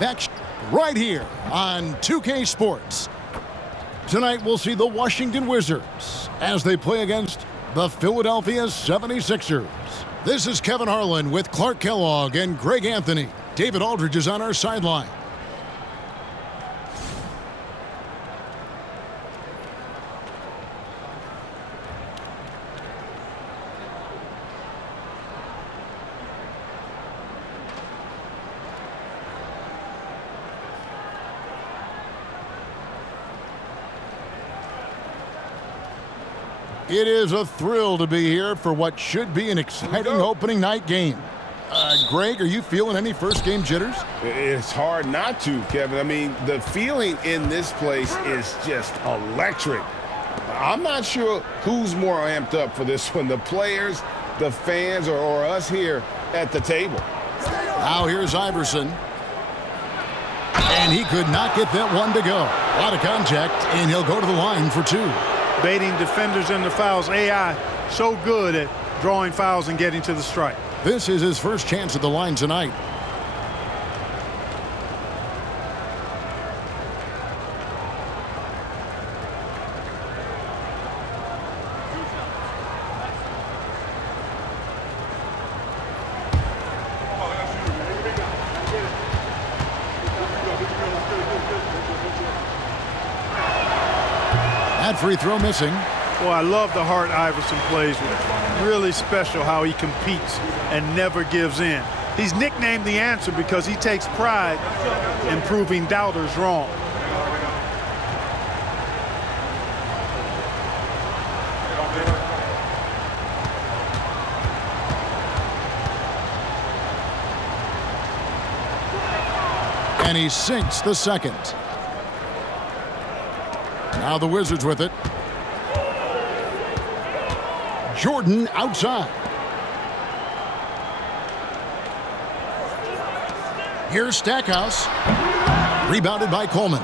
Action right here on 2K Sports. Tonight we'll see the Washington Wizards as they play against the Philadelphia 76ers. This is Kevin Harlan with Clark Kellogg and Greg Anthony. David Aldridge is on our sideline. It is a thrill to be here for what should be an exciting opening night game. Greg, are you feeling any first game jitters? It's hard not to, Kevin. I mean, the feeling in this place is just electric. I'm not sure who's more amped up for this one, the players, the fans, or us here at the table. Now here's Iverson. And he could not get that one to go. A lot of contact, and he'll go to the line for two. Baiting defenders into fouls. AI so good at drawing fouls and getting to the strike. This is his first chance at the line tonight. That free throw missing. Well, I love the heart Iverson plays with. Really special how he competes and never gives in. He's nicknamed the answer because he takes pride in proving doubters wrong. And he sinks the second. Now the Wizards with it. Jordan outside. Here's Stackhouse. Rebounded by Coleman.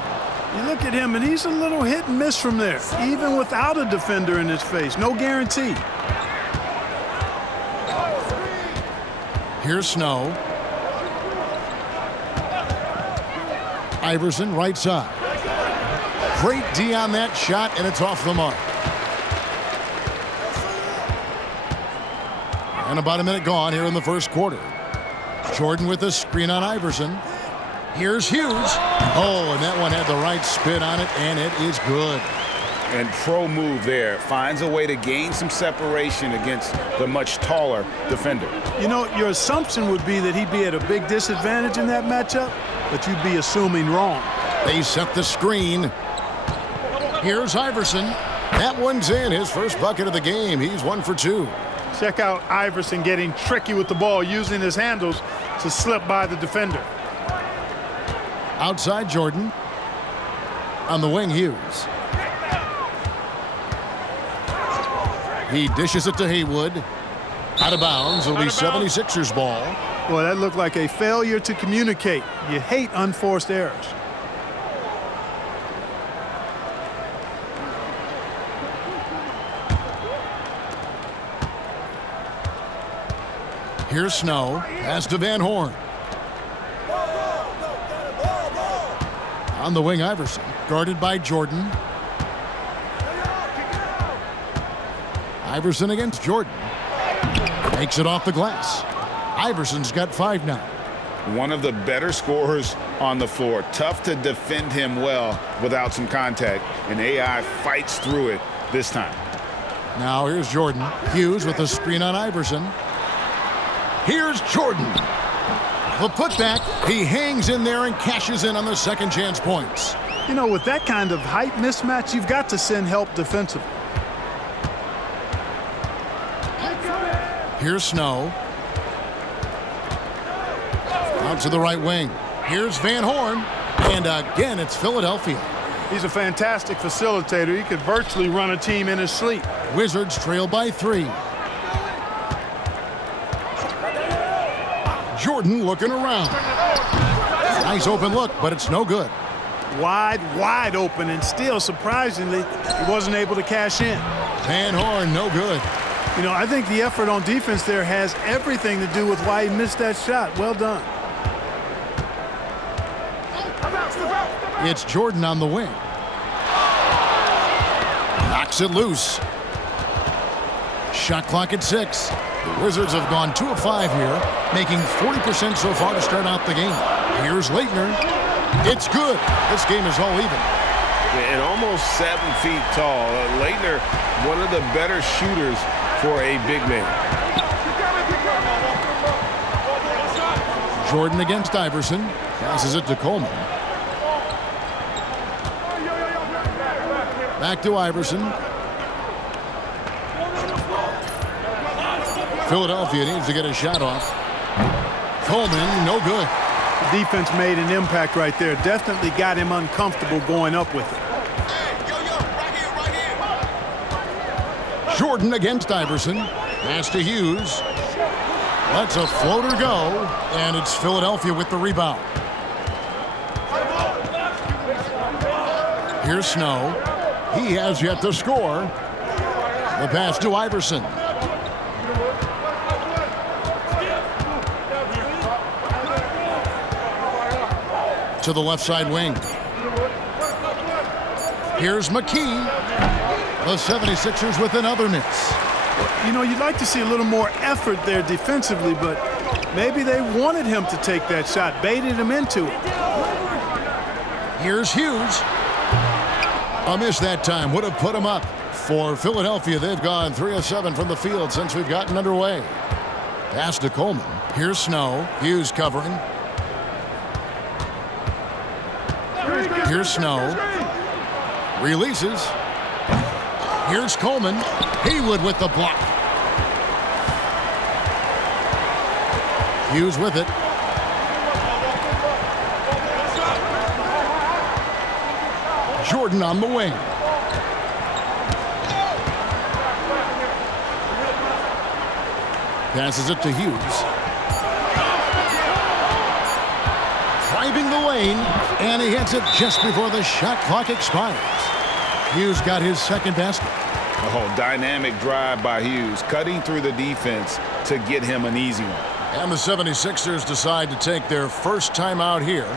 You look at him, and he's a little hit and miss from there, even without a defender in his face. No guarantee. Here's Snow. Iverson right side. Great D on that shot, and it's off the mark. And about a minute gone here in the first quarter. Jordan with a screen on Iverson. Here's Hughes. Oh, and that one had the right spin on it, and it is good. And pro move there. Finds a way to gain some separation against the much taller defender. You know, your assumption would be that he'd be at a big disadvantage in that matchup, but you'd be assuming wrong. They set the screen. Here's Iverson. That one's in. His first bucket of the game. He's 1 for 2. Check out Iverson getting tricky with the ball, using his handles to slip by the defender. Outside Jordan. On the wing, Hughes. He dishes it to Haywood. Out of bounds. It'll be 76ers ball. Boy, that looked like a failure to communicate. You hate unforced errors. Here's Snow. Pass to Van Horn. On the wing, Iverson. Guarded by Jordan. Iverson against Jordan. Makes it off the glass. Iverson's got 5 now. One of the better scorers on the floor. Tough to defend him well without some contact. And AI fights through it this time. Now here's Jordan. Hughes with a screen on Iverson. Here's Jordan. The putback. He hangs in there and cashes in on the second chance points. You know, with that kind of height mismatch, you've got to send help defensively. Here's Snow. Out to the right wing. Here's Van Horn. And again, it's Philadelphia. He's a fantastic facilitator. He could virtually run a team in his sleep. Wizards trail by 3. Jordan looking around. Nice open look, but it's no good. Wide open, and still, surprisingly, he wasn't able to cash in. Van Horn, no good. You know, I think the effort on defense there has everything to do with why he missed that shot. Well done. It's Jordan on the wing. Knocks it loose. Shot clock at 6. The Wizards have gone 2 of 5 here, making 40% so far to start out the game. Here's Leitner. It's good. This game is all even. And almost 7 feet tall. Leitner, one of the better shooters for a big man. Jordan against Iverson. Passes it to Coleman. Back to Iverson. Philadelphia needs to get a shot off. Coleman, no good. The defense made an impact right there. Definitely got him uncomfortable going up with it. Jordan against Iverson. Pass to Hughes. Lets a floater go, and it's Philadelphia with the rebound. Here's Snow. He has yet to score. The pass to Iverson. To the left side wing. Here's McKee. The 76ers with another miss. You know, you'd like to see a little more effort there defensively, but maybe they wanted him to take that shot, baited him into it. Here's Hughes. A miss that time would have put him up. For Philadelphia, they've gone 3 of 7 from the field since we've gotten underway. Pass to Coleman. Here's Snow. Hughes covering. Here's Snow. Releases. Here's Coleman. Haywood with the block. Hughes with it. Jordan on the wing. Passes it to Hughes. Driving the lane, and he hits it just before the shot clock expires. Hughes got his second basket. Oh, dynamic drive by Hughes, cutting through the defense to get him an easy one. And the 76ers decide to take their first timeout here.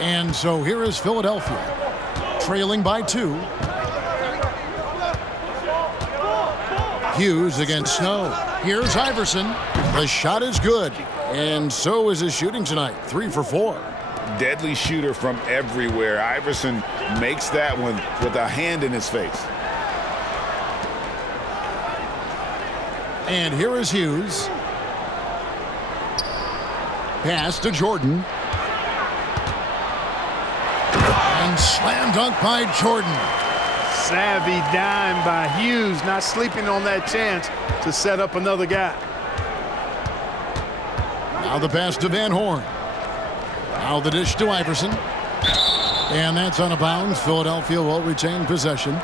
And so here is Philadelphia, trailing by 2. Hughes against Snow. Here's Iverson. The shot is good, and so is his shooting tonight, 3 for 4. Deadly shooter from everywhere. Iverson makes that one with a hand in his face. And here is Hughes. Pass to Jordan. And slam dunk by Jordan. Savvy dime by Hughes, not sleeping on that chance to set up another guy. Now the pass to Van Horn. Now the dish to Iverson. And that's out of bounds. Philadelphia will retain possession.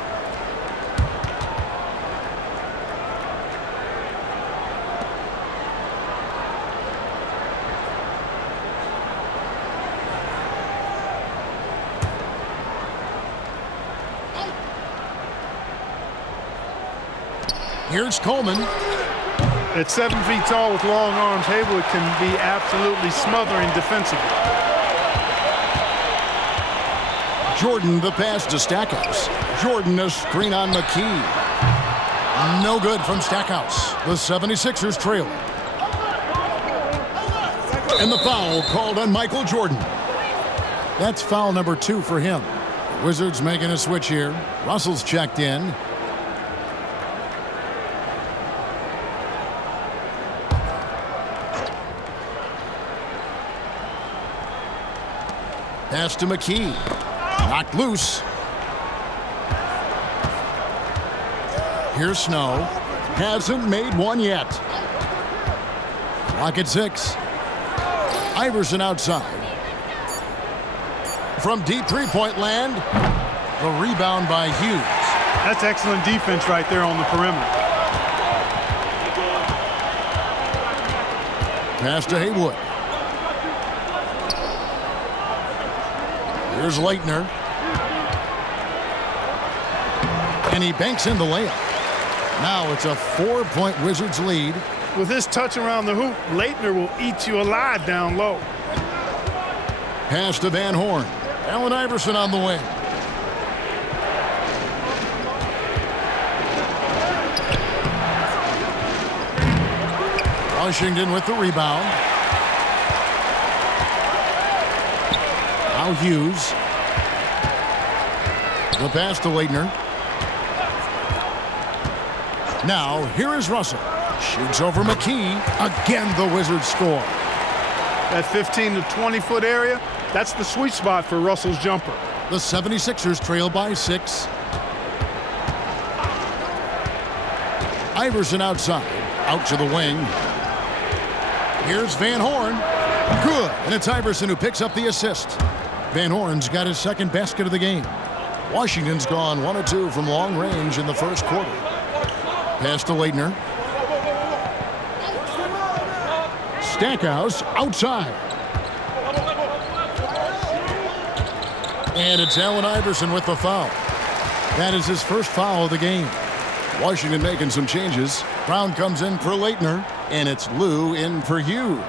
Here's Coleman. At 7 feet tall with long arms, Haywood can be absolutely smothering defensively. Jordan, the pass to Stackhouse. Jordan, a screen on McKee. No good from Stackhouse. The 76ers trail. And the foul called on Michael Jordan. That's foul number 2 for him. The Wizards making a switch here. Russell's checked in. Pass to McKee. Knocked loose. Here's Snow. Hasn't made one yet. Clock at 6. Iverson outside. From deep three-point land. The rebound by Hughes. That's excellent defense right there on the perimeter. Pass to Haywood. Here's Leitner. And he banks in the layup. Now it's a 4-point Wizards lead. With his touch around the hoop, Leitner will eat you alive down low. Pass to Van Horn. Allen Iverson on the wing. Washington with the rebound. Now Hughes. The pass to Leitner. Now here is Russell. Shoots over McKee. Again the Wizards score. That 15 to 20 foot area, that's the sweet spot for Russell's jumper. The 76ers trail by 6. Iverson outside. Out to the wing. Here's Van Horn. Good. And it's Iverson who picks up the assist. Van Horn's got his second basket of the game. Washington's gone 1 of 2 from long range in the first quarter. Pass to Leitner. Stackhouse outside. And it's Allen Iverson with the foul. That is his first foul of the game. Washington making some changes. Brown comes in for Leitner, and it's Lou in for Hughes.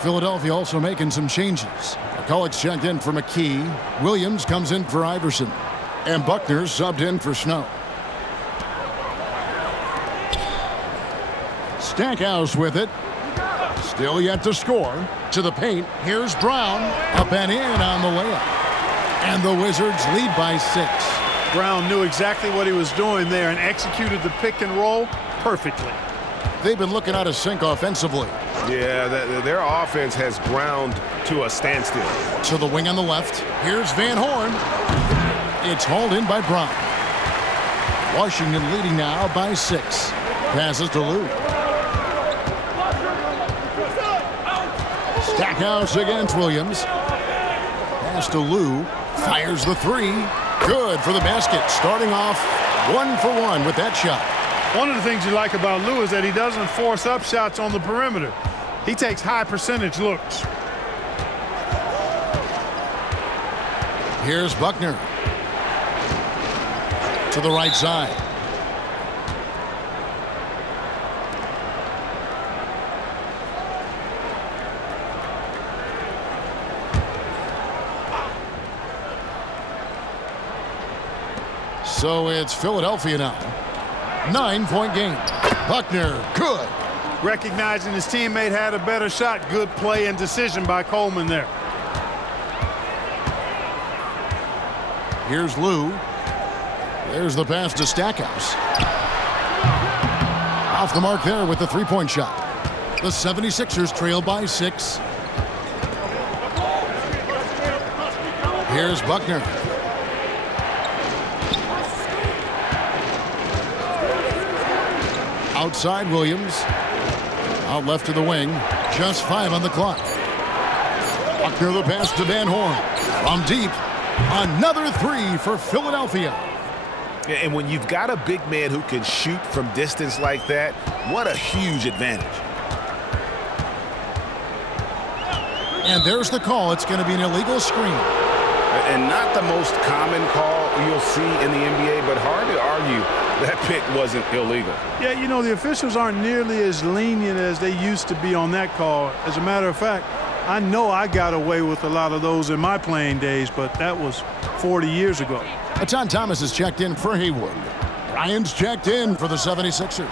Philadelphia also making some changes. McCulloch's checked in for McKee. Williams comes in for Iverson. And Buckner subbed in for Snow. Stackhouse with it. Still yet to score. To the paint. Here's Brown. Up and in on the layup. And the Wizards lead by 6. Brown knew exactly what he was doing there and executed the pick and roll perfectly. They've been looking out of sync offensively. Yeah, their offense has ground to a standstill. To the wing on the left. Here's Van Horn. It's hauled in by Brown. Washington leading now by 6. Passes to Lou. Stackhouse against Williams. Pass to Lou. Fires the 3. Good for the basket. Starting off 1 for 1 with that shot. One of the things you like about Lou is that he doesn't force up shots on the perimeter. He takes high percentage looks. Here's Buckner. To the right side. So it's Philadelphia now. 9-point game. Buckner, good. Recognizing his teammate had a better shot. Good play and decision by Coleman there. Here's Lou. There's the pass to Stackhouse. Off the mark there with the 3-point shot. The 76ers trail by 6. Here's Buckner. Outside Williams. Out left to the wing. Just 5 on the clock. Buckner the pass to Van Horn. From deep. Another 3 for Philadelphia. And when you've got a big man who can shoot from distance like that, what a huge advantage. And there's the call. It's going to be an illegal screen. And not the most common call you'll see in the NBA, but hard to argue that pick wasn't illegal. Yeah, you know, the officials aren't nearly as lenient as they used to be on that call. As a matter of fact, I know I got away with a lot of those in my playing days, but that was 40 years ago. Etan Thomas is checked in for Haywood. Ryan's checked in for the 76ers.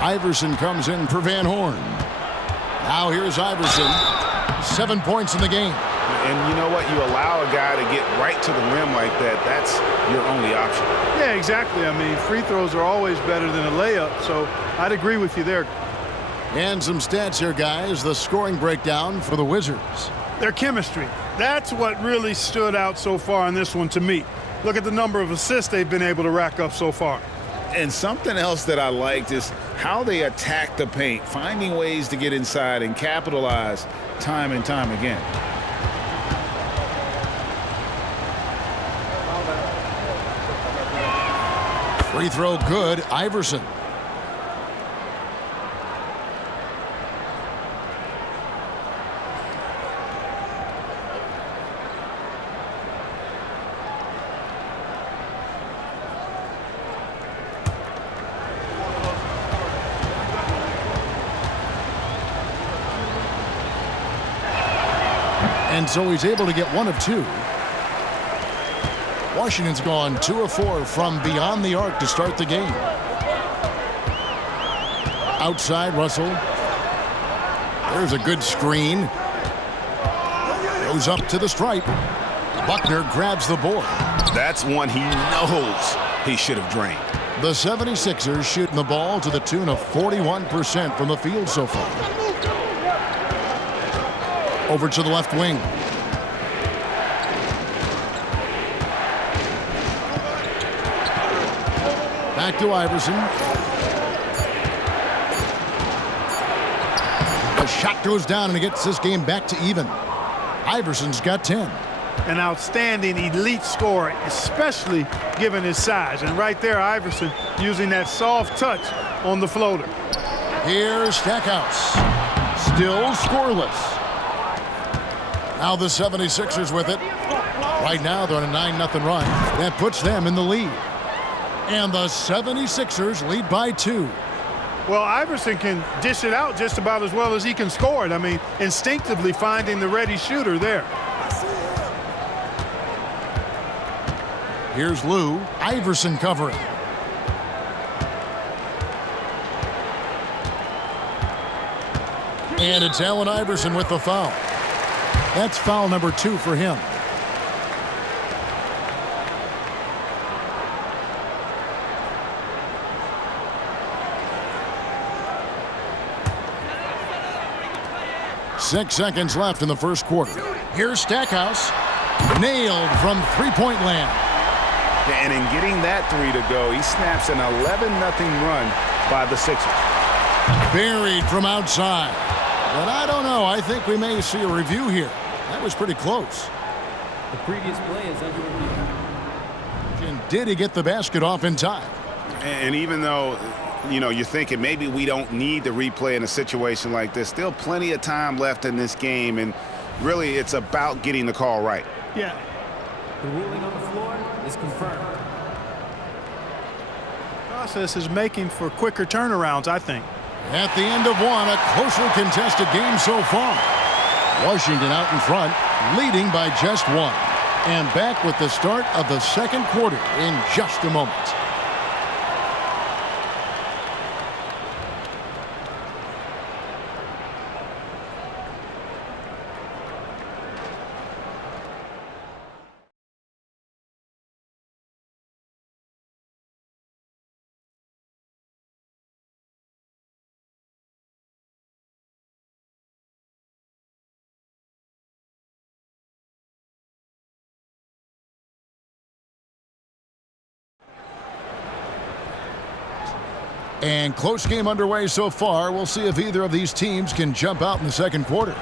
Iverson comes in for Van Horn. Now here's Iverson. 7 points in the game. And you know what? You allow a guy to get right to the rim like that. That's your only option. Yeah, exactly. I mean, free throws are always better than a layup, so I'd agree with you there. And some stats here, guys. The scoring breakdown for the Wizards. Their chemistry. That's what really stood out so far in this one to me. Look at the number of assists they've been able to rack up so far. And something else that I liked is how they attack the paint, finding ways to get inside and capitalize time and time again. Free throw good, Iverson. And so he's able to get 1 of 2. Washington's gone 2 of 4 from beyond the arc to start the game. Outside, Russell. There's a good screen. Goes up to the stripe. Buckner grabs the board. That's one he knows he should have drained. The 76ers shooting the ball to the tune of 41% from the field so far. Over to the left wing. Back to Iverson. The shot goes down and it gets this game back to even. Iverson's got 10. An outstanding elite scorer, especially given his size. And right there, Iverson using that soft touch on the floater. Here's Stackhouse. Still scoreless. Now the 76ers with it. Right now they're on a 9-0 run. That puts them in the lead. And the 76ers lead by 2. Well, Iverson can dish it out just about as well as he can score it. I mean, instinctively finding the ready shooter there. Here's Lou. Iverson covering. And it's Allen Iverson with the foul. That's foul number 2 for him. Six seconds left in the first quarter. Here's Stackhouse. Nailed from three-point land. And in getting that 3 to go, he snaps an 11-0 run by the Sixers. Buried from outside. But I don't know. I think we may see a review here. That was pretty close. The previous play is under review. And did he get the basket off in time? And even though, you know, you're thinking maybe we don't need to replay in a situation like this, still plenty of time left in this game. And really, it's about getting the call right. Yeah. The ruling on the floor is confirmed. Process is making for quicker turnarounds, I think. At the end of one, a closely contested game so far. Washington out in front, leading by just 1. And back with the start of the second quarter in just a moment. And close game underway so far. We'll see if either of these teams can jump out in the second quarter.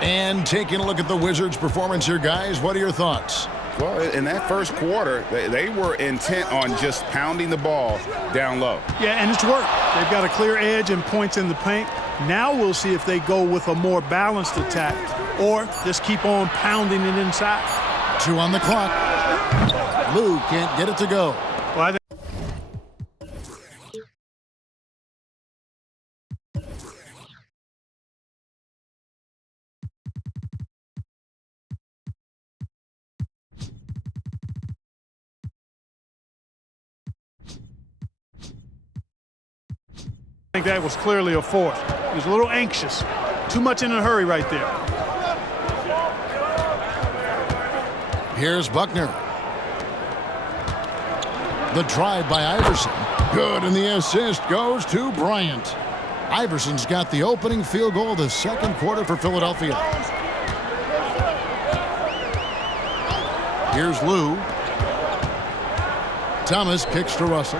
And taking a look at the Wizards' performance here, guys, what are your thoughts? Well, in that first quarter, they were intent on just pounding the ball down low. Yeah, and it's worked. They've got a clear edge and points in the paint. Now we'll see if they go with a more balanced attack or just keep on pounding it inside. 2 on the clock. Lou can't get it to go. Well, I think that was clearly a fourth. He was a little anxious. Too much in a hurry right there. Here's Buckner. The drive by Iverson. Good, and the assist goes to Bryant. Iverson's got the opening field goal of the second quarter for Philadelphia. Here's Lou. Thomas kicks to Russell.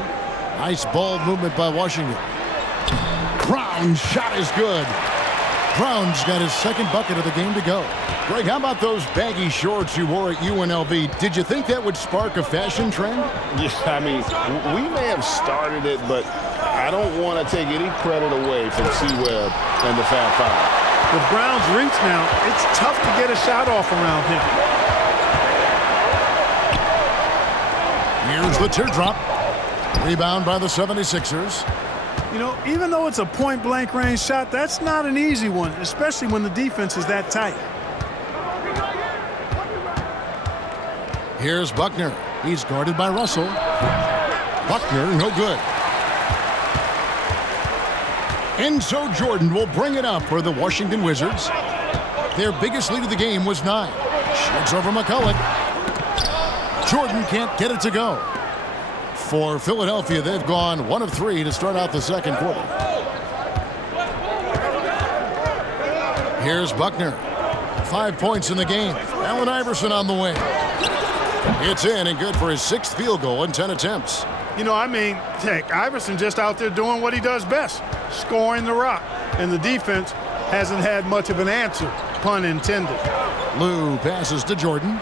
Nice ball movement by Washington. Brown's shot is good. Brown's got his second bucket of the game to go. Greg, how about those baggy shorts you wore at UNLV? Did you think that would spark a fashion trend? Yeah, I mean, we may have started it, but I don't want to take any credit away from C-Webb and the Fab Five. With Brown's reach now, it's tough to get a shot off around him. Here's the teardrop. Rebound by the 76ers. You know, even though it's a point-blank range shot, that's not an easy one, especially when the defense is that tight. Here's Buckner. He's guarded by Russell. Buckner, no good. And so Jordan will bring it up for the Washington Wizards. Their biggest lead of the game was 9. Shoots over McCulloch. Jordan can't get it to go. For Philadelphia, they've gone 1 of 3 to start out the second quarter. Here's Buckner. 5 points in the game. Allen Iverson on the wing. It's in and good for his 6th field goal in 10 attempts. You know, I mean, heck, Iverson just out there doing what he does best, scoring the rock. And the defense hasn't had much of an answer, pun intended. Lou passes to Jordan.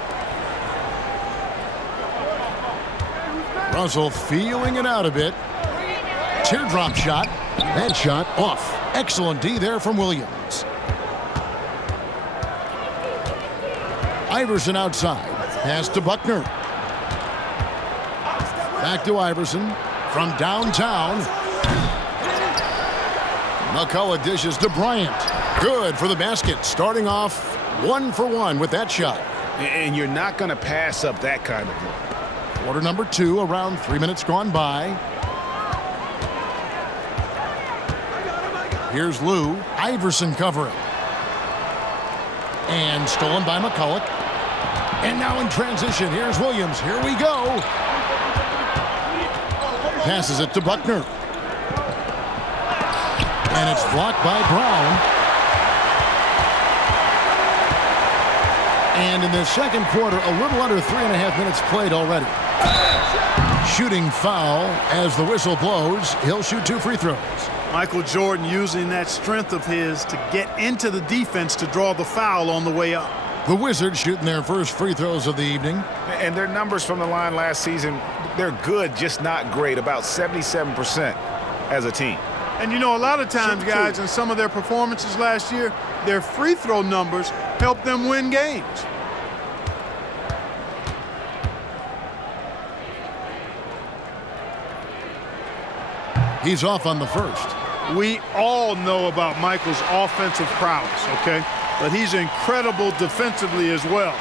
Russell feeling it out a bit. Teardrop shot. That shot off. Excellent D there from Williams. Iverson outside. Pass to Buckner. Back to Iverson from downtown. McCulloch dishes to Bryant. Good for the basket. Starting off 1 for 1 with that shot. And you're not going to pass up that kind of look. Quarter number 2, around 3 minutes gone by. Here's Lou. Iverson covering. And stolen by McCulloch. And now in transition, here's Williams. Here we go. Passes it to Buckner. And it's blocked by Brown. And in the second quarter, a little under 3.5 minutes played already. Shooting foul as the whistle blows. He'll shoot 2 free throws. Michael Jordan using that strength of his to get into the defense to draw the foul on the way up. The Wizards shooting their first free throws of the evening. And their numbers from the line last season, they're good, just not great, about 77% as a team. And you know, a lot of times, guys, in some of their performances last year, their free throw numbers helped them win games. He's off on the first. We all know about Michael's offensive prowess, okay? But he's incredible defensively as well.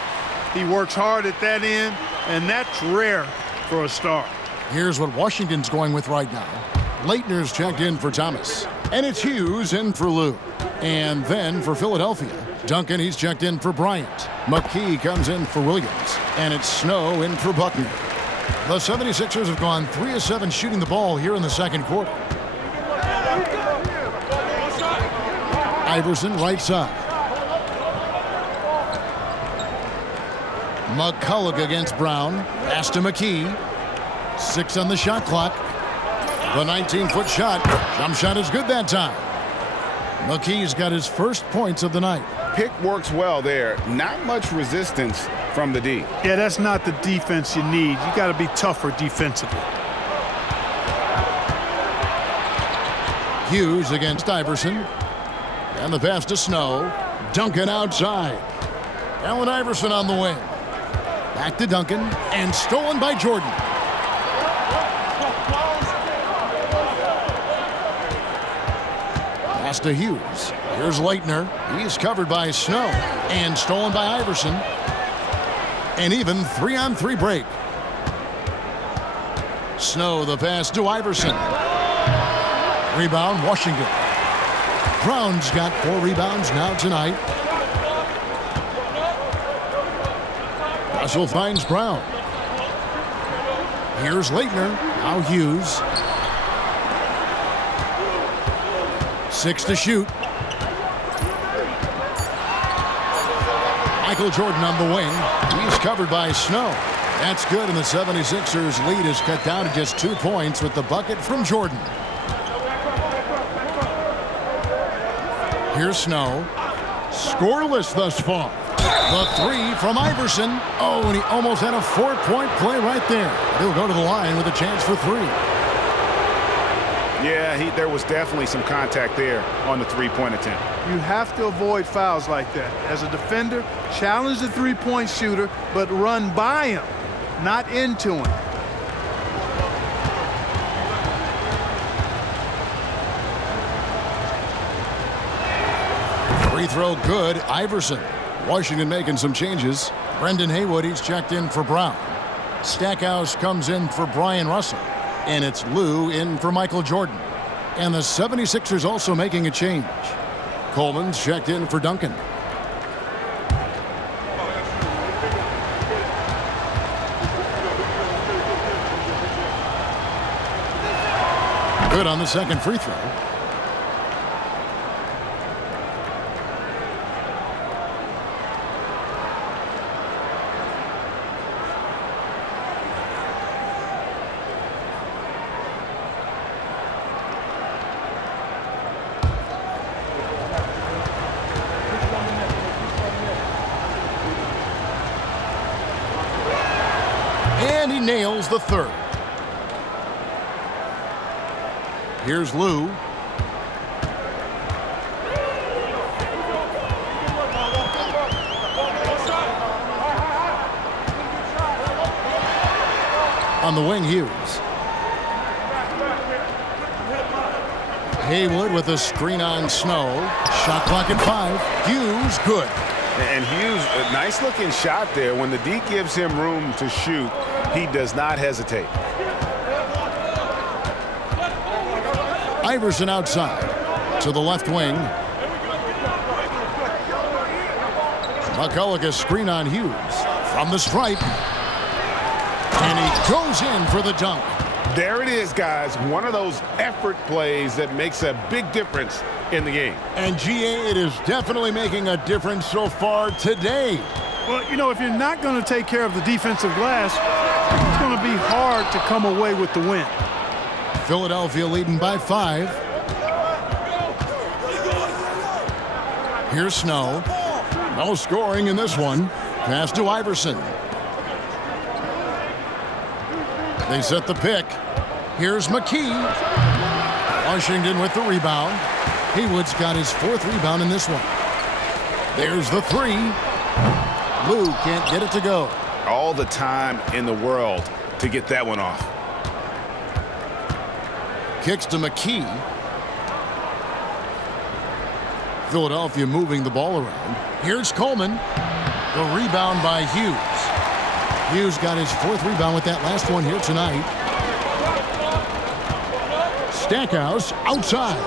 He works hard at that end, and that's rare for a star. Here's what Washington's going with right now. Leitner's checked in for Thomas. And it's Hughes in for Lou. And then for Philadelphia, Duncan, he's checked in for Bryant. McKee comes in for Williams. And it's Snow in for Buckner. The 76ers have gone 3 of 7 shooting the ball here in the second quarter. Iverson right side. McCulloch against Brown. Pass to McKee. 6 on the shot clock. The 19-foot shot. Jump shot is good that time. McKee's got his first points of the night. Pick works well there. Not much resistance from the D. Yeah, that's not the defense you need. You got to be tougher defensively. Hughes against Iverson. And the pass to Snow. Duncan outside. Allen Iverson on the wing. Back to Duncan, and stolen by Jordan. Pass to Hughes. Here's Leitner. He's covered by Snow, and stolen by Iverson. An even 3-on-3 break. Snow, the pass to Iverson. Rebound, Washington. Brown's got 4 rebounds now tonight. Russell finds Brown. Here's Leitner. Now Hughes. 6 to shoot. Michael Jordan on the wing. He's covered by Snow. That's good, and the 76ers lead is cut down to just 2 points with the bucket from Jordan. Here's Snow. Scoreless thus far. The 3 from Iverson. Oh, and he almost had a 4-point play right there. He'll go to the line with a chance for 3. Yeah, there was definitely some contact there on the three-point attempt. You have to avoid fouls like that. As a defender, challenge the three-point shooter, but run by him, not into him. Free throw good. Iverson. Washington making some changes. Brendan Haywood, he's checked in for Brown. Stackhouse comes in for Brian Russell. And it's Lou in for Michael Jordan. And the 76ers also making a change. Coleman's checked in for Duncan. Good on the second free throw. And he nails the third. Here's Lou. On the wing, Hughes. Haywood with a screen on Snow. Shot clock at 5. Hughes, good. And Hughes, a nice looking shot there. When the D gives him room to shoot, he does not hesitate. Iverson outside to the left wing. McCulloch, a screen on Hughes from the stripe. And he goes in for the dunk. There it is, guys. One of those effort plays that makes a big difference in the game. And GA, it is definitely making a difference so far today. Well, you know, if you're not going to take care of the defensive glass, it's going to be hard to come away with the win. Philadelphia leading by 5. Here's Snow. No scoring in this one. Pass to Iverson. They set the pick. Here's McKee. Washington with the rebound. Haywood's got his 4th rebound in this one. There's the 3. Lou can't get it to go. All the time in the world to get that one off. Kicks to McKee. Philadelphia moving the ball around. Here's Coleman. The rebound by Hughes. Hughes got his 4th rebound with that last one here tonight. Stackhouse outside.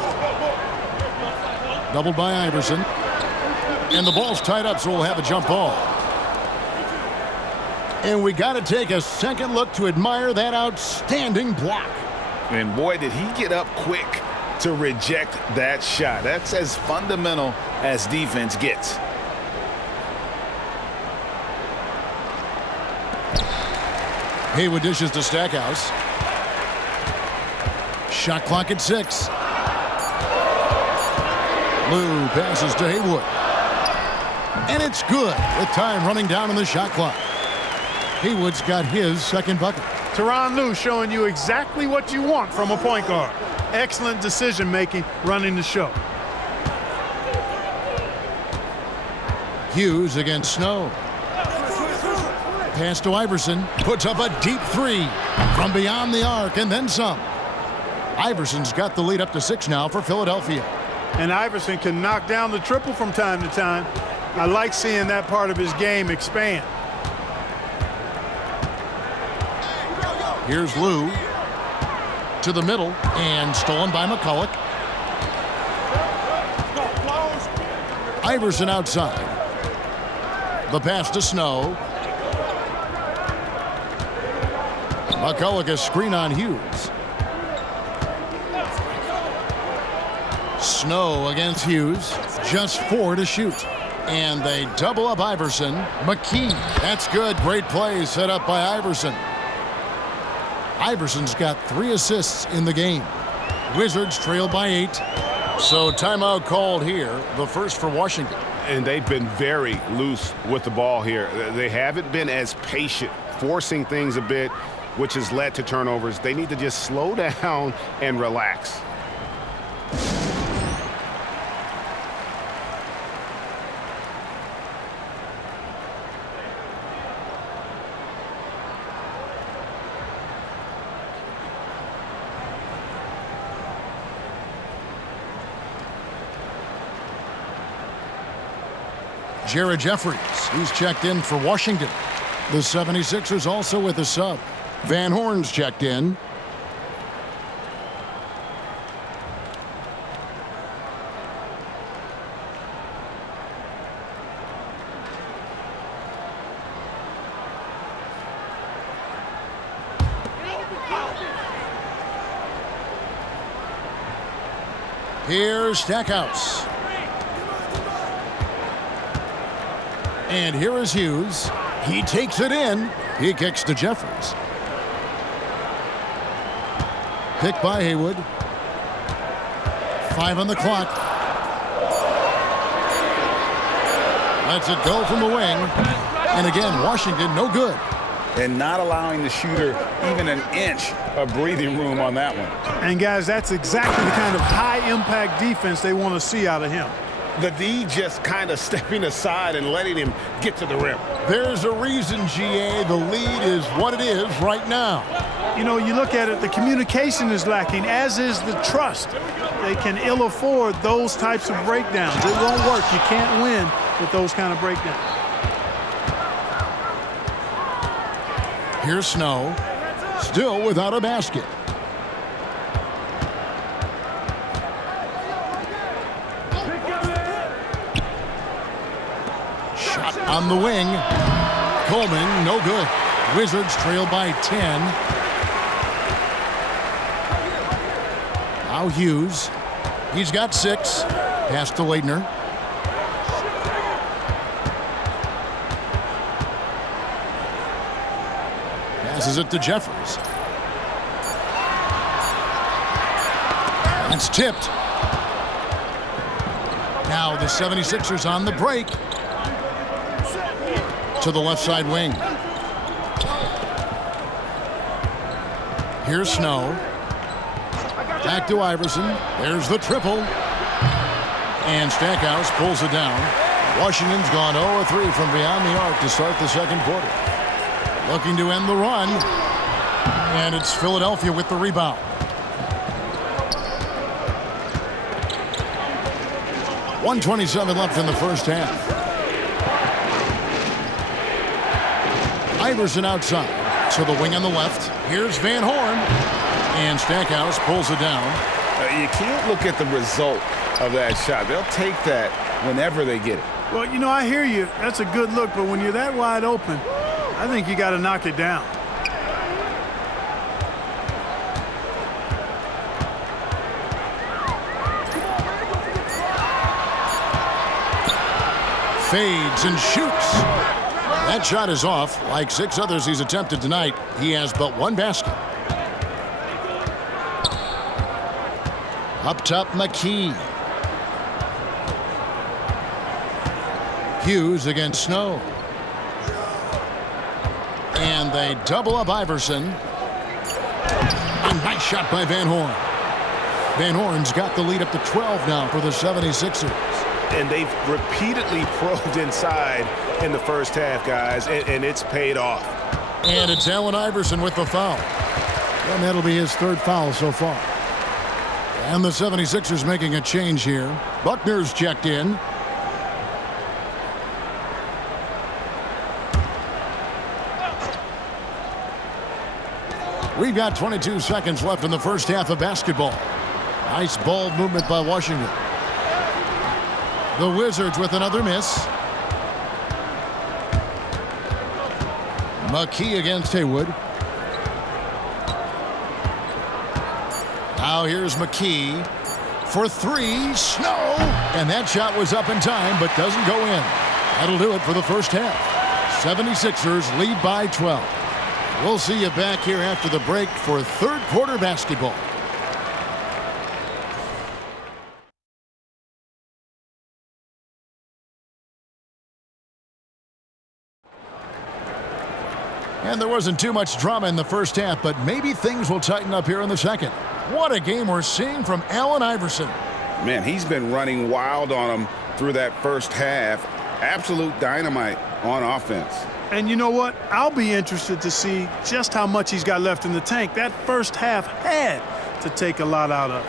Doubled by Iverson. And the ball's tied up, so we'll have a jump ball. And we got to take a second look to admire that outstanding block. And boy, did he get up quick to reject that shot. That's as fundamental as defense gets. Haywood dishes to Stackhouse. Shot clock at 6. Lou passes to Haywood. And it's good with time running down on the shot clock. Haywood's got his 2nd bucket. Tyronn Lue showing you exactly what you want from a point guard. Excellent decision-making running the show. Hughes against Snow. Pass to Iverson. Puts up a deep three from beyond the arc and then some. Iverson's got the lead up to 6 now for Philadelphia. And Iverson can knock down the triple from time to time. I like seeing that part of his game expand. Here's Lou to the middle and stolen by McCulloch. Iverson outside. The pass to Snow. McCulloch a screen on Hughes. Snow against Hughes. Just 4 to shoot. And they double up Iverson. McKee. That's good. Great play set up by Iverson. Iverson's got 3 assists in the game. Wizards trail by 8. So timeout called here, the first for Washington. And they've been very loose with the ball here. They haven't been as patient, forcing things a bit, which has led to turnovers. They need to just slow down and relax. Jared Jeffries, he's checked in for Washington. The 76ers also with a sub. Van Horn's checked in. Here's Stackhouse. And here is Hughes. He takes it in. He kicks to Jeffries. Pick by Haywood. 5 on the clock. Lets it go from the wing. And again, Washington no good. And not allowing the shooter even an inch of breathing room on that one. And guys, that's exactly the kind of high-impact defense they want to see out of him. The D just kind of stepping aside and letting him get to the rim. There's a reason, GA, the lead is what it is right now. You know, you look at it, the communication is lacking, as is the trust. They can ill afford those types of breakdowns. It won't work. You can't win with those kind of breakdowns. Here's Snow, still without a basket. Shot on the wing. Coleman, no good. Wizards trail by 10. Now Hughes. He's got 6. Pass to Leitner. Passes it to Jeffries. It's tipped. Now the 76ers on the break. To the left side wing. Here's Snow. Back to Iverson. There's the triple. And Stackhouse pulls it down. Washington's gone 0-3 from beyond the arc to start the second quarter. Looking to end the run. And it's Philadelphia with the rebound. .127 left in the first half. Iverson outside. To the wing on the left. Here's Van Horn. And Stackhouse pulls it down. You can't look at the result of that shot. They'll take that whenever they get it. Well, you know, I hear you. That's a good look, but when you're that wide open, I think you got to knock it down. Fades and shoots. That shot is off. Like 6 others he's attempted tonight, he has but 1 basket. Up top, McKee. Hughes against Snow. And they double up Iverson. A nice shot by Van Horn. Van Horn's got the lead up to 12 now for the 76ers. and they've repeatedly probed inside in the first half, guys, and it's paid off. And it's Allen Iverson with the foul. And that'll be his third foul so far. And the 76ers making a change here. Buckner's checked in. We've got 22 seconds left in the first half of basketball. Nice ball movement by Washington. The Wizards with another miss. McKee against Haywood. Now here's McKee for three. Snow. And that shot was up in time, but doesn't go in. That'll do it for the first half. 76ers lead by 12. We'll see you back here after the break for third quarter basketball. And there wasn't too much drama in the first half, but maybe things will tighten up here in the second. What a game we're seeing from Allen Iverson. Man, he's been running wild on him through that first half. Absolute dynamite on offense. And you know what? I'll be interested to see just how much he's got left in the tank. That first half had to take a lot out of.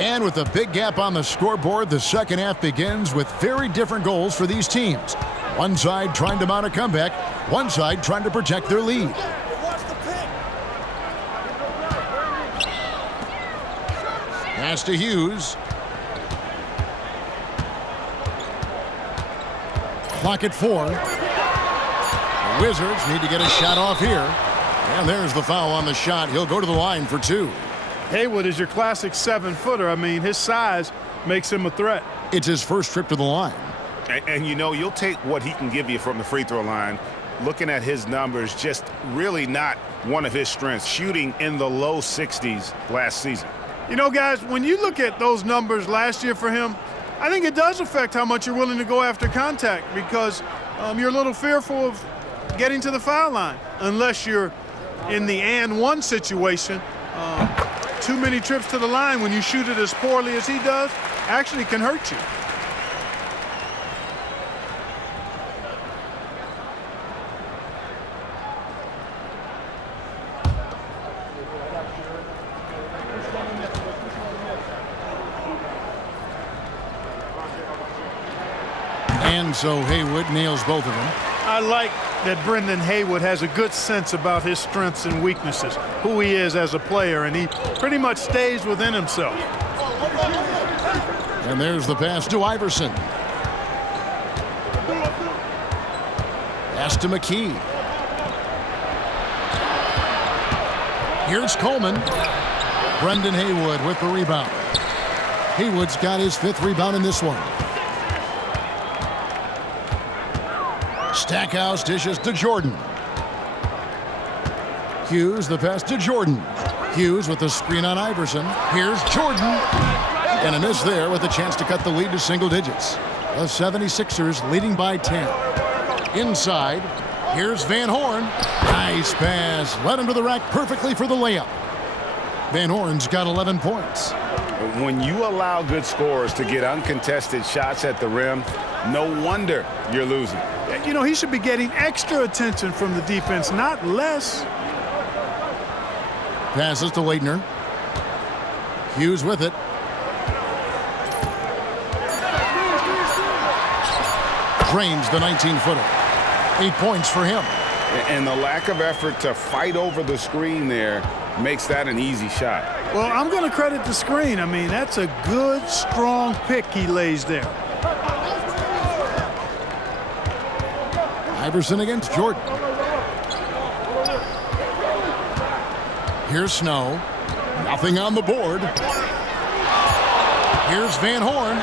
And with a big gap on the scoreboard, the second half begins with very different goals for these teams. One side trying to mount a comeback, one side trying to protect their lead. Pass to Hughes. Clock at 4. The Wizards need to get a shot off here. And there's the foul on the shot. He'll go to the line for 2. Haywood is your classic 7-footer. I mean, his size makes him a threat. It's his first trip to the line. And you know, you'll take what he can give you from the free throw line. Looking at his numbers, just really not one of his strengths. Shooting in the low 60s last season. You know, guys, when you look at those numbers last year for him, I think it does affect how much you're willing to go after contact because you're a little fearful of getting to the foul line unless you're in the and one situation. Too many trips to the line when you shoot it as poorly as he does actually can hurt you. And so Haywood nails both of them. I like that Brendan Haywood has a good sense about his strengths and weaknesses, who he is as a player, and he pretty much stays within himself. And there's the pass to Iverson. Pass to McKee. Here's Coleman. Brendan Haywood with the rebound. Haywood's got his 5th rebound in this one. Stackhouse dishes to Jordan. Hughes, the pass to Jordan. Hughes with the screen on Iverson. Here's Jordan. And a miss there with a chance to cut the lead to single digits. The 76ers leading by 10. Inside, here's Van Horn. Nice pass. Led him to the rack perfectly for the layup. Van Horn's got 11 points. When you allow good scorers to get uncontested shots at the rim, no wonder you're losing. You know, he should be getting extra attention from the defense, not less. Passes to Leitner. Hughes with it. Drains the 19-footer. 8 points for him. And the lack of effort to fight over the screen there makes that an easy shot. Well, I'm going to credit the screen. I mean, that's a good, strong pick he lays there. Iverson against Jordan. Here's Snow. Nothing on the board. Here's Van Horn.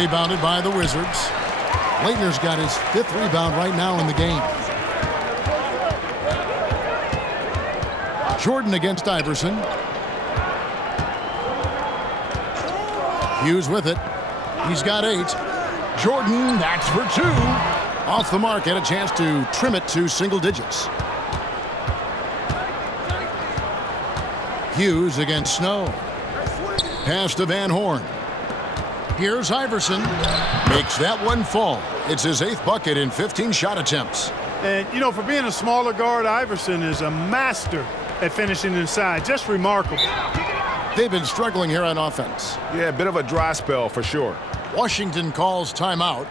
Rebounded by the Wizards. Leitner's got his 5th rebound right now in the game. Jordan against Iverson. Hughes with it. He's got 8. Jordan, that's for 2. Off the mark, had a chance to trim it to single digits. Hughes against Snow. Pass to Van Horn. Here's Iverson. Makes that one fall. It's his 8th bucket in 15 shot attempts. And, you know, for being a smaller guard, Iverson is a master at finishing inside. Just remarkable. They've been struggling here on offense. Yeah, a bit of a dry spell for sure. Washington calls timeout.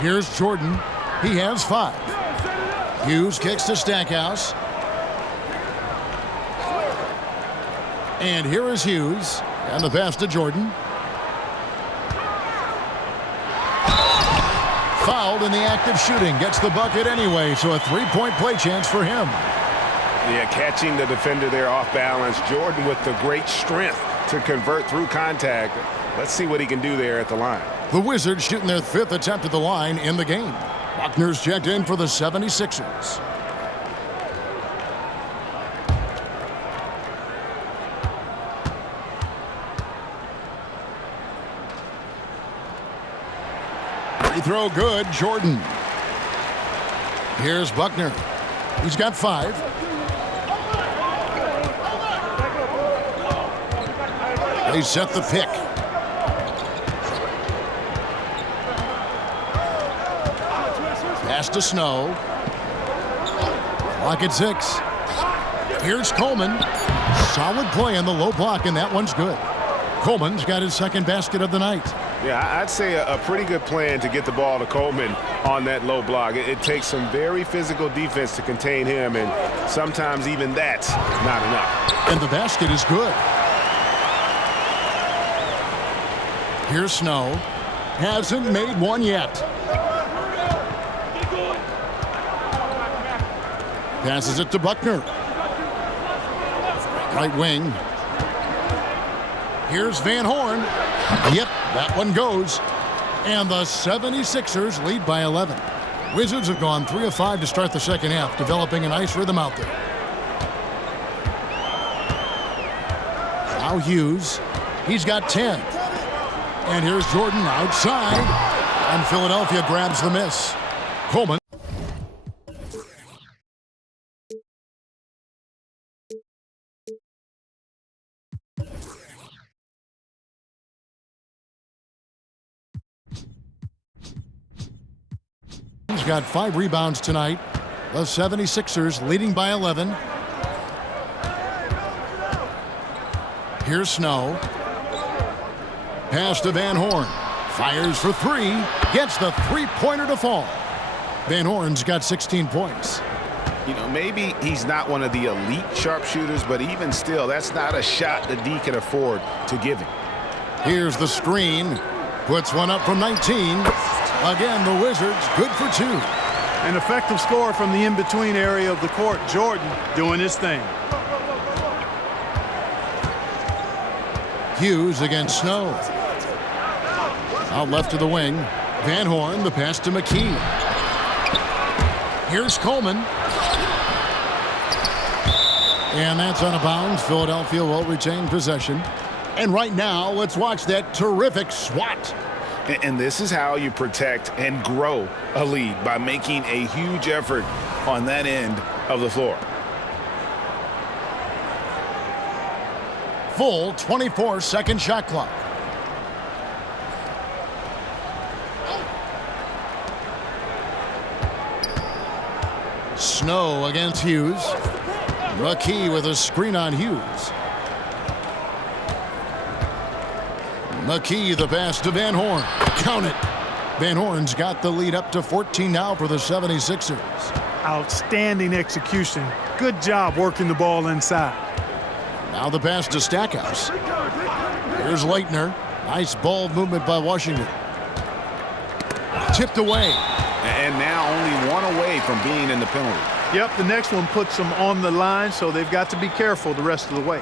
Here's Jordan. He has 5. Hughes kicks to Stackhouse. And here is Hughes. And the pass to Jordan. Fouled in the act of shooting. Gets the bucket anyway, so a 3-point play chance for him. Yeah, catching the defender there off balance. Jordan with the great strength to convert through contact. Let's see what he can do there at the line. The Wizards shooting their 5th attempt at the line in the game. Buckner's checked in for the 76ers. Free throw good, Jordan. Here's Buckner. He's got 5. They set the pick. Pass to Snow. Clock at 6. Here's Coleman. Solid play on the low block, and that one's good. Coleman's got his 2nd basket of the night. Yeah, I'd say a pretty good plan to get the ball to Coleman on that low block. It takes some very physical defense to contain him, and sometimes even that's not enough. And the basket is good. Here's Snow. Hasn't made one yet. Passes it to Buckner. Right wing. Here's Van Horn. Yep, that one goes. And the 76ers lead by 11. Wizards have gone 3 of 5 to start the second half, developing a nice rhythm out there. Now Hughes. He's got 10. And here's Jordan outside. And Philadelphia grabs the miss. Coleman. He's got 5 rebounds tonight. The 76ers leading by 11. Here's Snow. Pass to Van Horn. Fires for 3. Gets the 3-pointer to fall. Van Horn's got 16 points. You know, maybe he's not one of the elite sharpshooters, but even still, that's not a shot the D can afford to give him. Here's the screen. Puts one up from 19. Again, the Wizards good for 2. An effective score from the in-between area of the court. Jordan doing his thing. Hughes against Snow. Out left to the wing. Van Horn, the pass to McKee. Here's Coleman. And that's out of bounds. Philadelphia will retain possession. And right now, let's watch that terrific swat. And this is how you protect and grow a lead, by making a huge effort on that end of the floor. Full 24-second shot clock. Snow against Hughes. McKee with a screen on Hughes. McKee, the pass to Van Horn. Count it. Van Horn's got the lead up to 14 now for the 76ers. Outstanding execution. Good job working the ball inside. Now the pass to Stackhouse. Here's Leitner. Nice ball movement by Washington. Tipped away. And now only one away from being in the penalty. Yep, the next one puts them on the line, so they've got to be careful the rest of the way.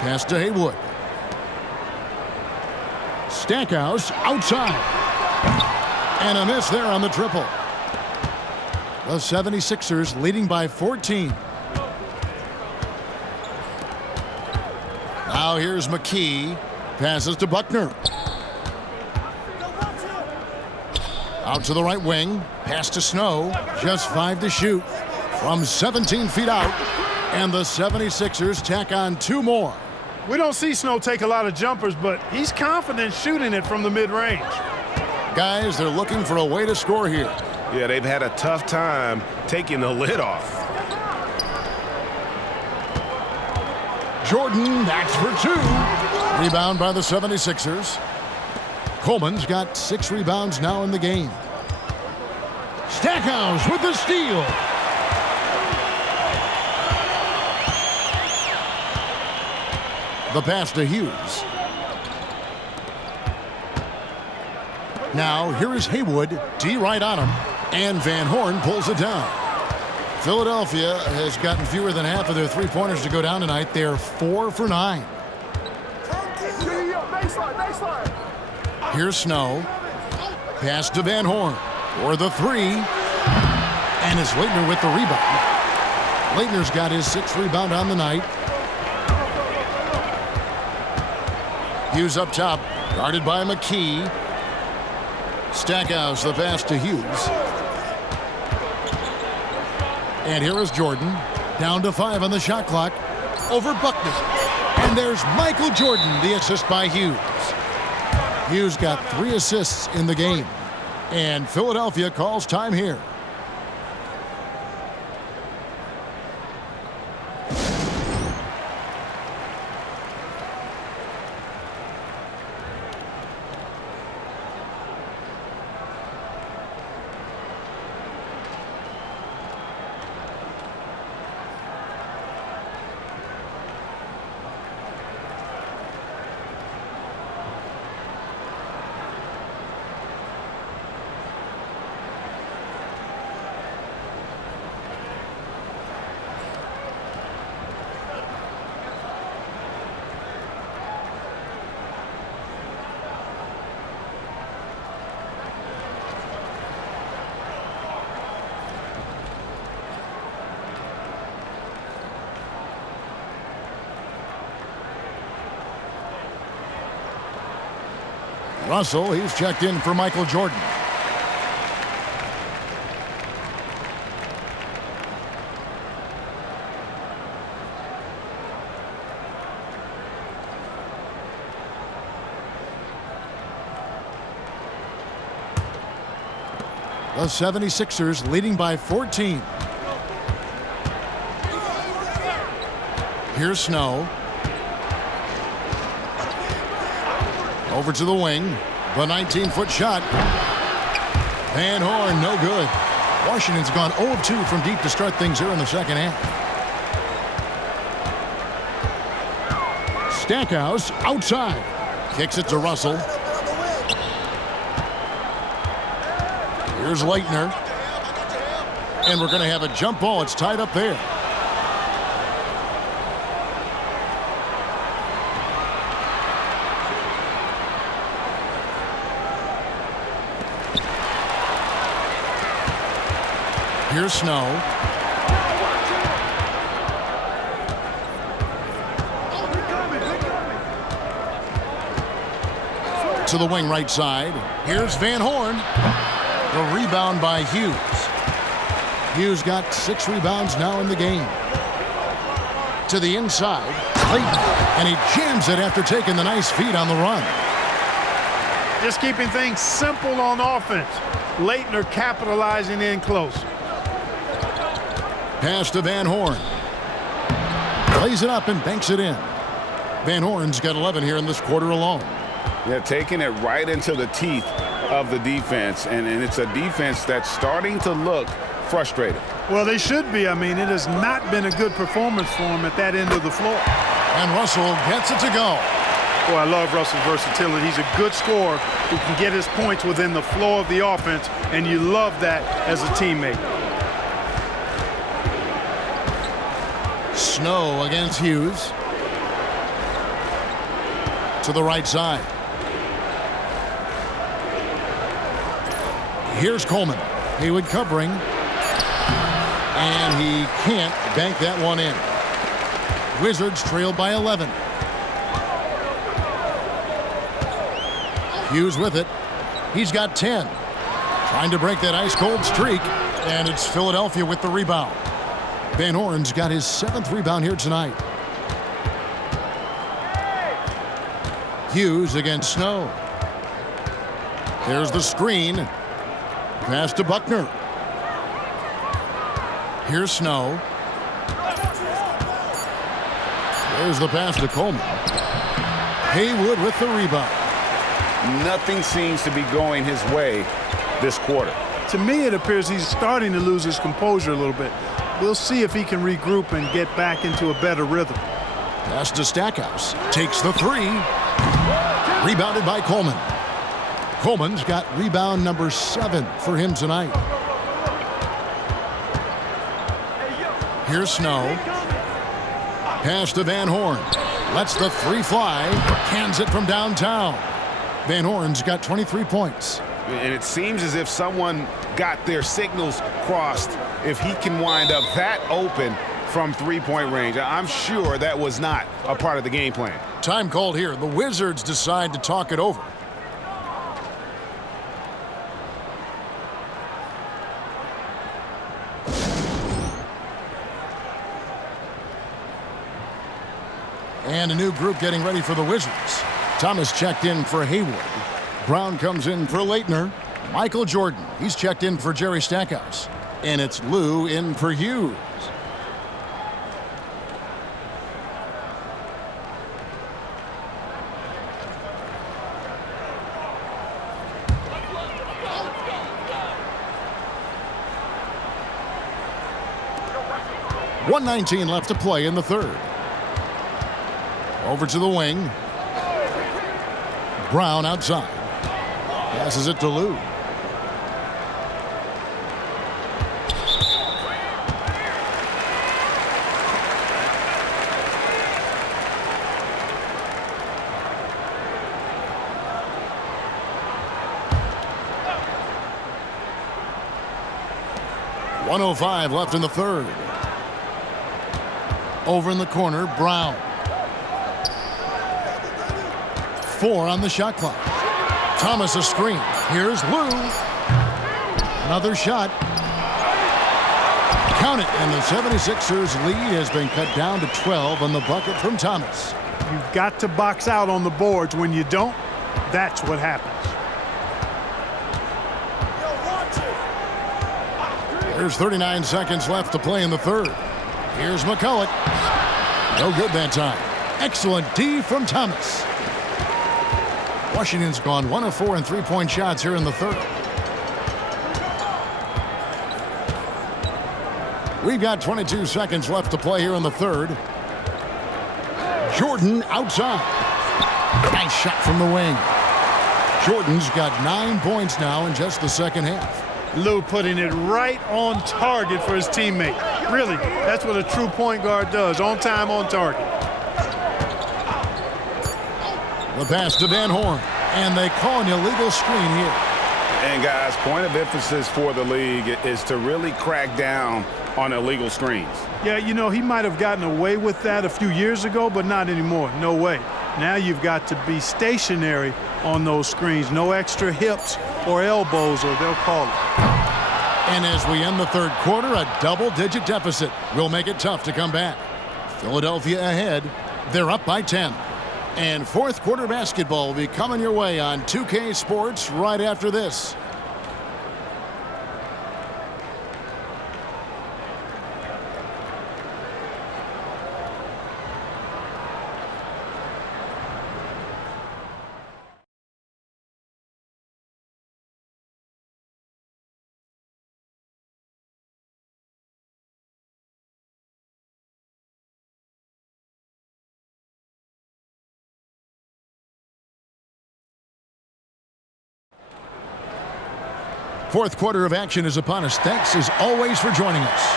Pass to Haywood. Stackhouse outside. And a miss there on the triple. The 76ers leading by 14. Now here's McKee. Passes to Buckner. Out to the right wing. Pass to Snow. Just 5 to shoot. From 17 feet out. And the 76ers tack on 2 more. We don't see Snow take a lot of jumpers, but he's confident shooting it from the mid-range. Guys, they're looking for a way to score here. Yeah, they've had a tough time taking the lid off. Jordan, that's for 2. Rebound by the 76ers. Coleman's got 6 rebounds now in the game. Stackhouse with the steal. The pass to Hughes. Now, here is Haywood. D right on him. And Van Horn pulls it down. Philadelphia has gotten fewer than half of their three-pointers to go down tonight. They're 4 for 9. Here's Snow. Pass to Van Horn for the 3. And it's Leitner with the rebound. Leitner's got his 6th rebound on the night. Hughes up top, guarded by McKee. Stackhouse, the pass to Hughes. And here is Jordan, down to 5 on the shot clock, over Buckner. And there's Michael Jordan, the assist by Hughes. Hughes got 3 assists in the game. And Philadelphia calls time here. Russell, he's checked in for Michael Jordan. The 76ers leading by 14. Here's Snow. Over to the wing. The 19-foot shot. Van Horn, no good. Washington's gone 0 of 2 from deep to start things here in the second half. Stackhouse outside. Kicks it to Russell. Here's Leitner. And we're going to have a jump ball. It's tied up there. Here's Snow. To the wing right side. Here's Van Horn. The rebound by Hughes. Hughes got 6 rebounds now in the game. To the inside. Leitner. And he jams it after taking the nice feed on the run. Just keeping things simple on offense. Leitner capitalizing in close. Pass to Van Horn. Plays it up and banks it in. Van Horn's got 11 here in this quarter alone. Yeah, taking it right into the teeth of the defense, and it's a defense that's starting to look frustrated. Well, they should be. I mean, it has not been a good performance for him at that end of the floor. And Russell gets it to go. Boy, I love Russell's versatility. He's a good scorer who can get his points within the flow of the offense, and you love that as a teammate. Snow against Hughes. To the right side. Here's Coleman. Haywood covering. And he can't bank that one in. Wizards trail by 11. Hughes with it. He's got 10. Trying to break that ice-cold streak. And it's Philadelphia with the rebound. Van Horn's got his 7th rebound here tonight. Hughes against Snow. There's the screen. Pass to Buckner. Here's Snow. There's the pass to Coleman. Haywood with the rebound. Nothing seems to be going his way this quarter. To me, it appears he's starting to lose his composure a little bit. We'll see if he can regroup and get back into a better rhythm. Pass to Stackhouse. Takes the 3. Rebounded by Coleman. Coleman's got rebound number 7 for him tonight. Here's Snow. Pass to Van Horn. Lets the 3 fly. Cans it from downtown. Van Horn's got 23 points. And it seems as if someone got their signals crossed if he can wind up that open from three-point range. I'm sure that was not a part of the game plan. Time called here. The Wizards decide to talk it over. And a new group getting ready for the Wizards. Thomas checked in for Haywood. Brown comes in for Leitner. Michael Jordan, he's checked in for Jerry Stackhouse. And it's Lou in for Hughes. .119 left to play in the third. Over to the wing. Brown outside. Passes it to Lou. .105 left in the third. Over in the corner, Brown. 4 on the shot clock. Thomas a screen. Here's Lou. Another shot. Count it. And the 76ers lead has been cut down to 12 on the bucket from Thomas. You've got to box out on the boards. When you don't, that's what happens. There's 39 seconds left to play in the third. Here's McCulloch. No good that time. Excellent D from Thomas. Washington's gone 1 of 4 in three-point shots here in the third. We've got 22 seconds left to play here in the third. Jordan outside. Nice shot from the wing. Jordan's got 9 points now in just the second half. Lou putting it right on target for his teammate. Really, that's what a true point guard does. On time, on target. The pass to Van Horn, and they call an illegal screen here. And guys, point of emphasis for the league is to really crack down on illegal screens. Yeah, you know, he might have gotten away with that a few years ago, but not anymore. No way. Now you've got to be stationary on those screens. No extra hips or elbows, or they'll call it. And as we end the third quarter, a double-digit deficit will make it tough to come back. Philadelphia ahead. They're up by 10. And fourth quarter basketball will be coming your way on 2K Sports right after this. Fourth quarter of action is upon us. Thanks as always for joining us.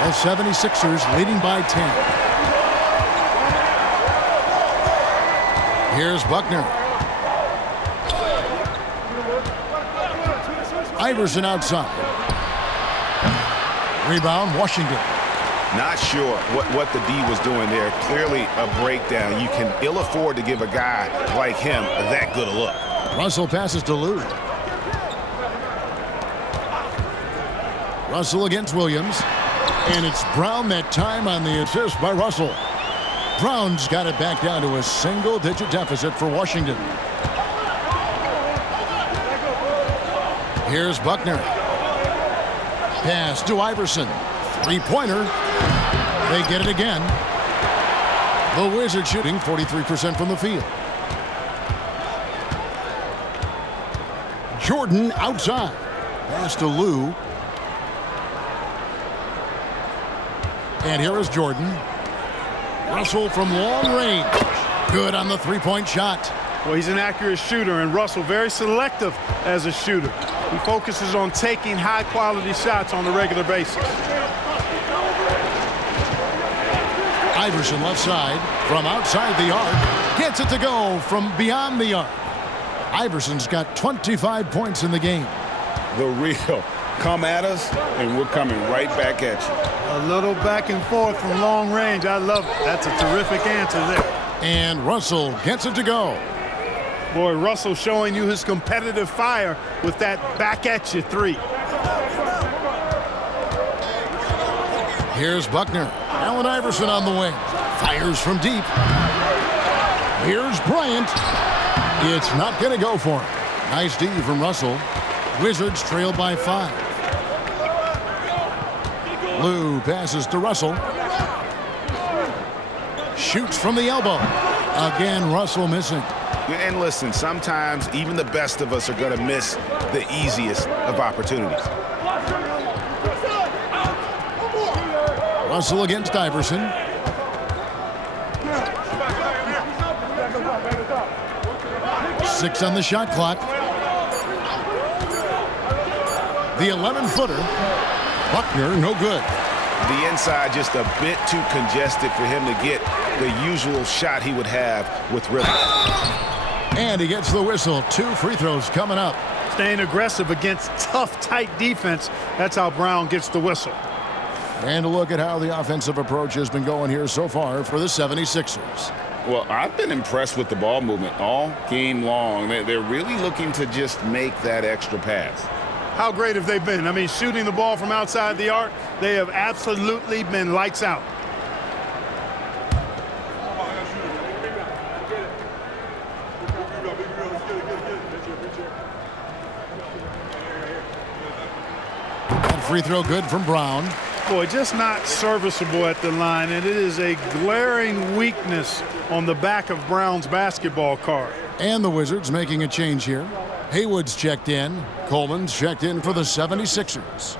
The 76ers leading by 10. Here's Buckner. Iverson outside. Rebound, Washington. Not sure what the D was doing there. Clearly a breakdown. You can ill afford to give a guy like him that good a look. Russell passes to Lou. Russell against Williams. And it's Brown that time on the assist by Russell. Brown's got it back down to a single-digit deficit for Washington. Here's Buckner. Pass to Iverson. Three-pointer. They get it again. The Wizards shooting 43% from the field. Jordan outside. Pass to Lou. And here is Jordan. Russell from long range. Good on the three-point shot. Well, he's an accurate shooter, and Russell very selective as a shooter. He focuses on taking high-quality shots on a regular basis. Iverson left side from outside the arc. Gets it to go from beyond the arc. Iverson's got 25 points in the game. The real come at us, and we're coming right back at you. A little back and forth from long range. I love it. That's a terrific answer there. And Russell gets it to go. Boy, Russell showing you his competitive fire with that back-at-you three. Here's Buckner. Allen Iverson on the wing. Fires from deep. Here's Bryant. It's not going to go for him. Nice D from Russell. Wizards trail by 5. Lou passes to Russell. Shoots from the elbow. Again, Russell missing. And listen, sometimes even the best of us are going to miss the easiest of opportunities. Russell against Iverson. Six on the shot clock. The 11-footer. Buckner, no good. The inside just a bit too congested for him to get the usual shot he would have with rhythm. And he gets the whistle. 2 free throws coming up. Staying aggressive against tough, tight defense. That's how Brown gets the whistle. And a look at how the offensive approach has been going here so far for the 76ers. Well, I've been impressed with the ball movement all game long. They're really looking to just make that extra pass. How great have they been? I mean, shooting the ball from outside the arc, they have absolutely been lights out. That free throw good from Brown. Boy, just not serviceable at the line, and it is a glaring weakness on the back of Brown's basketball card. And the Wizards making a change here. Haywood's checked in. Coleman's checked in for the 76ers.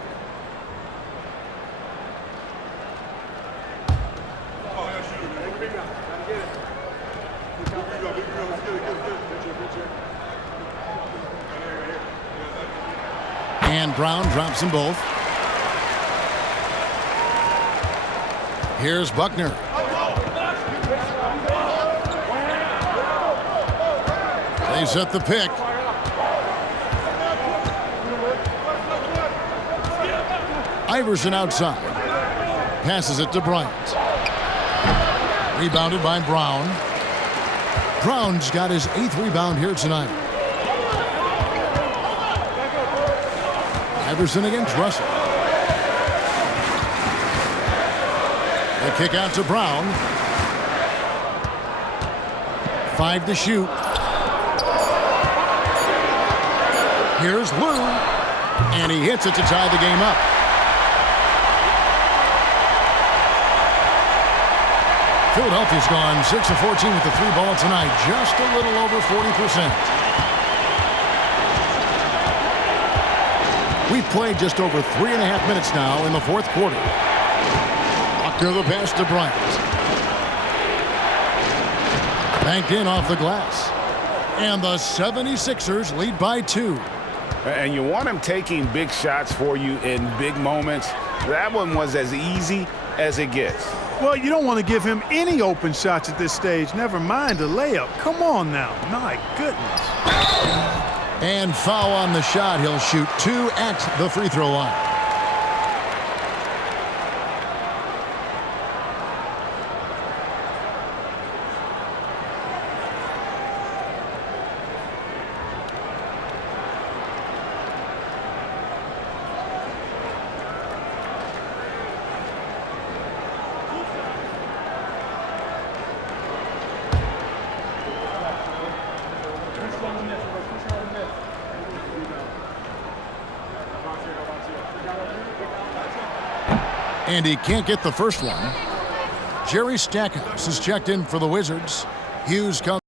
And Brown drops them both. Here's Buckner. They set the pick. Iverson outside. Passes it to Bryant. Rebounded by Brown. Brown's got his 8th rebound here tonight. Iverson against Russell. The kick out to Brown. 5 to shoot. Here's Lou. And he hits it to tie the game up. Philadelphia's gone 6 of 14 with the 3-ball tonight. Just a little over 40%. We've played just over 3.5 minutes now in the 4th quarter. Buckner the pass to Bryant. Banked in off the glass. And the 76ers lead by 2. And you want him taking big shots for you in big moments. That one was as easy as it gets. Well, you don't want to give him any open shots at this stage. Never mind a layup. Come on now. My goodness. And foul on the shot. He'll shoot 2 at the free throw line. And he can't get the first one. Jerry Stackhouse is checked in for the Wizards. Hughes comes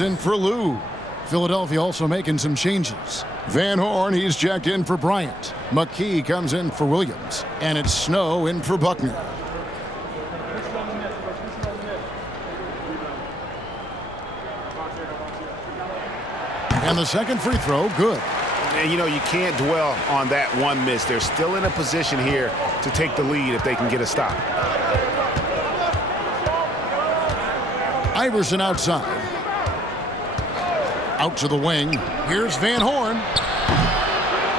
in for Lou. Philadelphia also making some changes. Van Horn, he's checked in for Bryant. McKee comes in for Williams. And it's Snow in for Buckner. And the second free throw, good. And, you know, you can't dwell on that one miss. They're still in a position here to take the lead if they can get a stop. Iverson outside. Out to the wing. Here's Van Horn.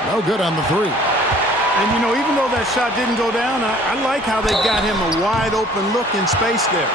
No good on the 3. And, you know, even though that shot didn't go down, I like how they got him a wide open look in space there.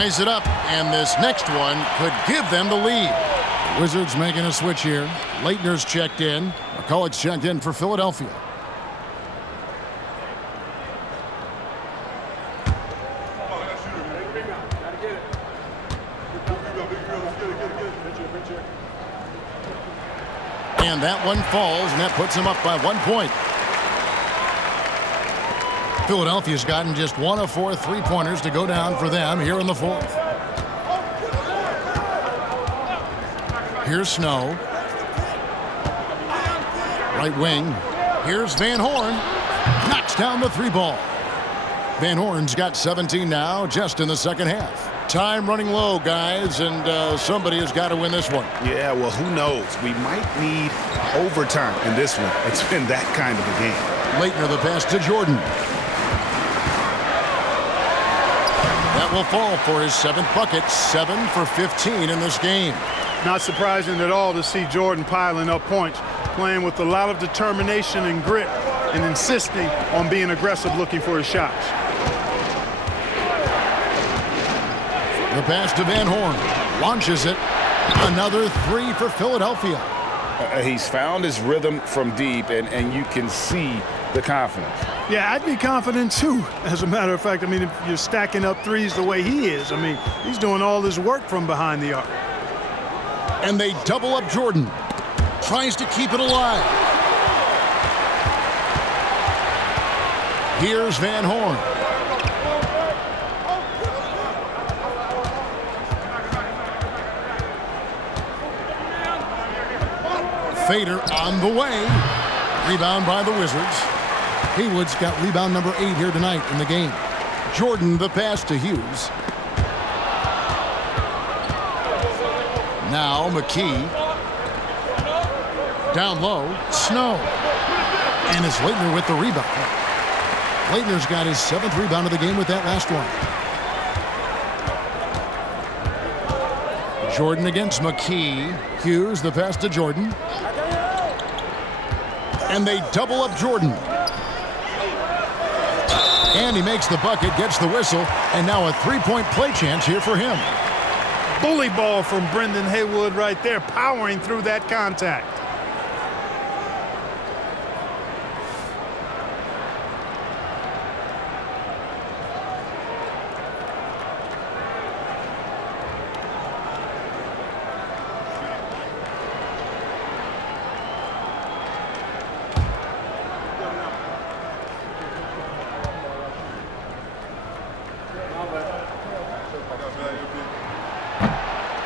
Ties it up, and this next one could give them the lead. Wizards making a switch here. Leitner's checked in. McCulloch's checked in for Philadelphia. And that one falls, and that puts him up by 1 point. Philadelphia's gotten just 1 of 4 3-pointers to go down for them here in the 4th. Here's Snow. Right wing. Here's Van Horn. Knocks down the 3-ball. Van Horn's got 17 now, just in the second half. Time running low, guys, and somebody has got to win this one. Yeah, well, who knows? We might need overtime in this one. It's been that kind of a game. Leitner the pass to Jordan. That will fall for his 7th bucket, 7 for 15 in this game. Not surprising at all to see Jordan piling up points, playing with a lot of determination and grit, and insisting on being aggressive looking for his shots. The pass to Van Horn. Launches it. Another 3 for Philadelphia. He's found his rhythm from deep, and you can see the confidence. Yeah, I'd be confident too. As a matter of fact, I mean, if you're stacking up threes the way he is, I mean, he's doing all his work from behind the arc. And they double up Jordan. Tries to keep it alive. Here's Van Horn. Fader on the way. Rebound by the Wizards. Haywood's got rebound number 8 here tonight in the game. Jordan the pass to Hughes. Now McKee. Down low, Snow. And it's Leitner with the rebound. Leitner's got his 7th rebound of the game with that last one. Jordan against McKee. Hughes, the pass to Jordan. And they double up Jordan. And he makes the bucket, gets the whistle, and now a three-point play chance here for him. Bully ball from Brendan Haywood right there, powering through that contact.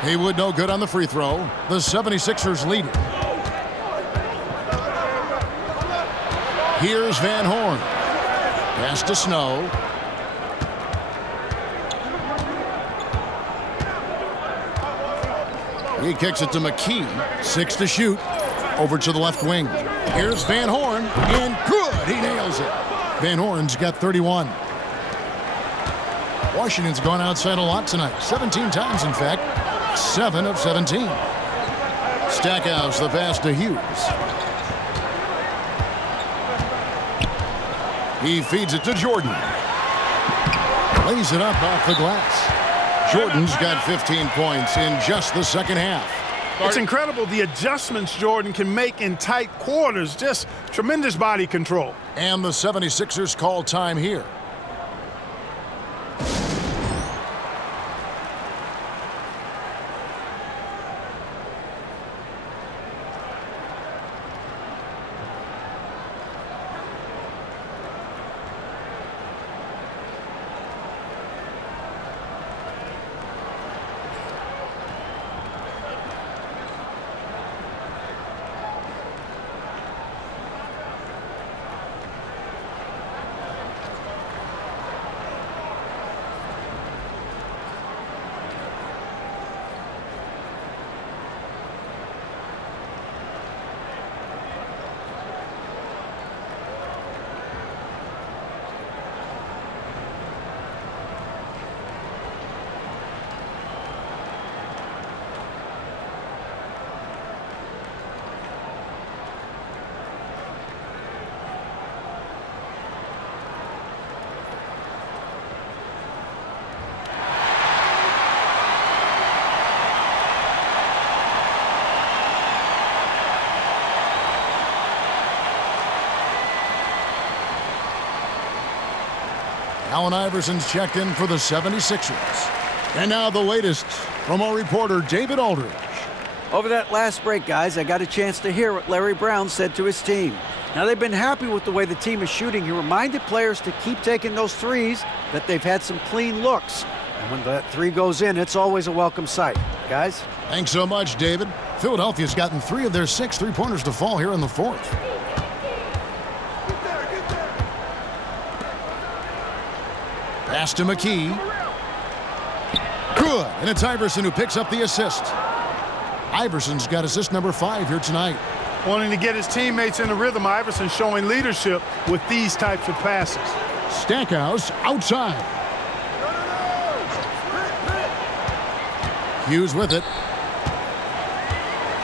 Haywood no good on the free throw. The 76ers lead it. Here's Van Horn. Pass to Snow. He kicks it to McKee. 6 to shoot. Over to the left wing. Here's Van Horn. And good. He nails it. Van Horn's got 31. Washington's gone outside a lot tonight. 17 times, in fact. 7 of 17. Stackhouse, the pass to Hughes. He feeds it to Jordan. Lays it up off the glass. Jordan's got 15 points in just the second half. It's incredible the adjustments Jordan can make in tight quarters. Just tremendous body control. And the 76ers call time here. Allen Iverson's checked in for the 76ers. And now the latest from our reporter, David Aldridge. Over that last break, guys, I got a chance to hear what Larry Brown said to his team. Now, they've been happy with the way the team is shooting. He reminded players to keep taking those threes, that they've had some clean looks. And when that three goes in, it's always a welcome sight. Guys? Thanks so much, David. Philadelphia's gotten 3 of their 6 three-pointers to fall here in the 4th. Pass to McKee. Good. And it's Iverson who picks up the assist. Iverson's got assist number 5 here tonight. Wanting to get his teammates in a rhythm, Iverson showing leadership with these types of passes. Stackhouse outside. Hughes with it.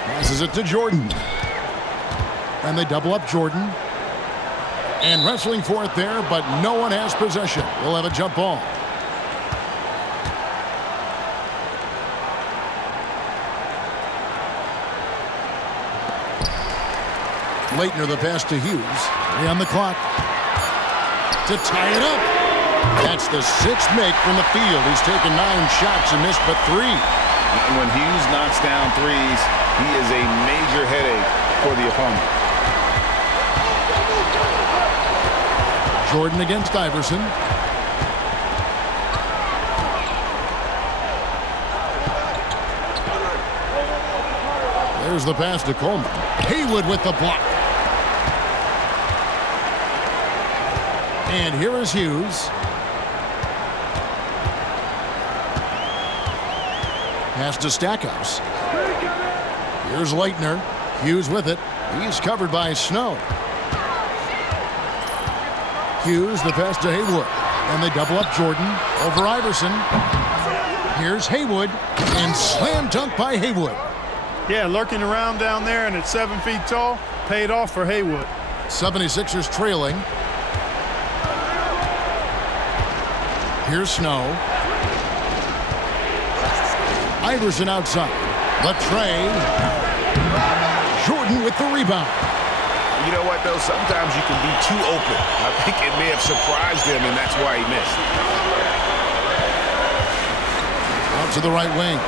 Passes it to Jordan. And they double up Jordan. And wrestling for it there, but no one has possession. We'll have a jump ball. Leitner the pass to Hughes. 3 on the clock. To tie it up. That's the 6th make from the field. He's taken 9 shots and missed but 3. When Hughes knocks down threes, he is a major headache for the opponent. Jordan against Iverson. There's the pass to Coleman. Haywood with the block. And here is Hughes. Pass to Stackhouse. Here's Leitner. Hughes with it. He's covered by Snow. Hughes, the pass to Haywood. And they double up Jordan over Iverson. Here's Haywood. And slam dunk by Haywood. Yeah, lurking around down there and at 7 feet tall, paid off for Haywood. 76ers trailing. Here's Snow. Iverson outside. The tray. Jordan with the rebound. You know what, though? Sometimes you can be too open. I think it may have surprised him, and that's why he missed. Out to the right wing.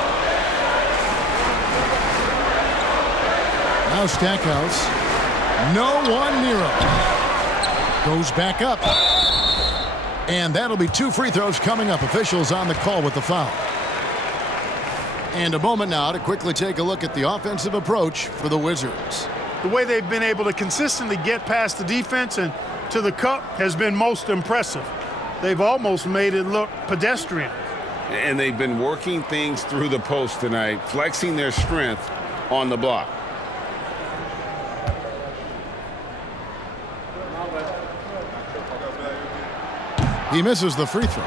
Now Stackhouse. No one near him. Goes back up. And that'll be 2 free throws coming up. Officials on the call with the foul. And a moment now to quickly take a look at the offensive approach for the Wizards. The way they've been able to consistently get past the defense and to the cup has been most impressive. They've almost made it look pedestrian. And they've been working things through the post tonight, flexing their strength on the block. He misses the free throw.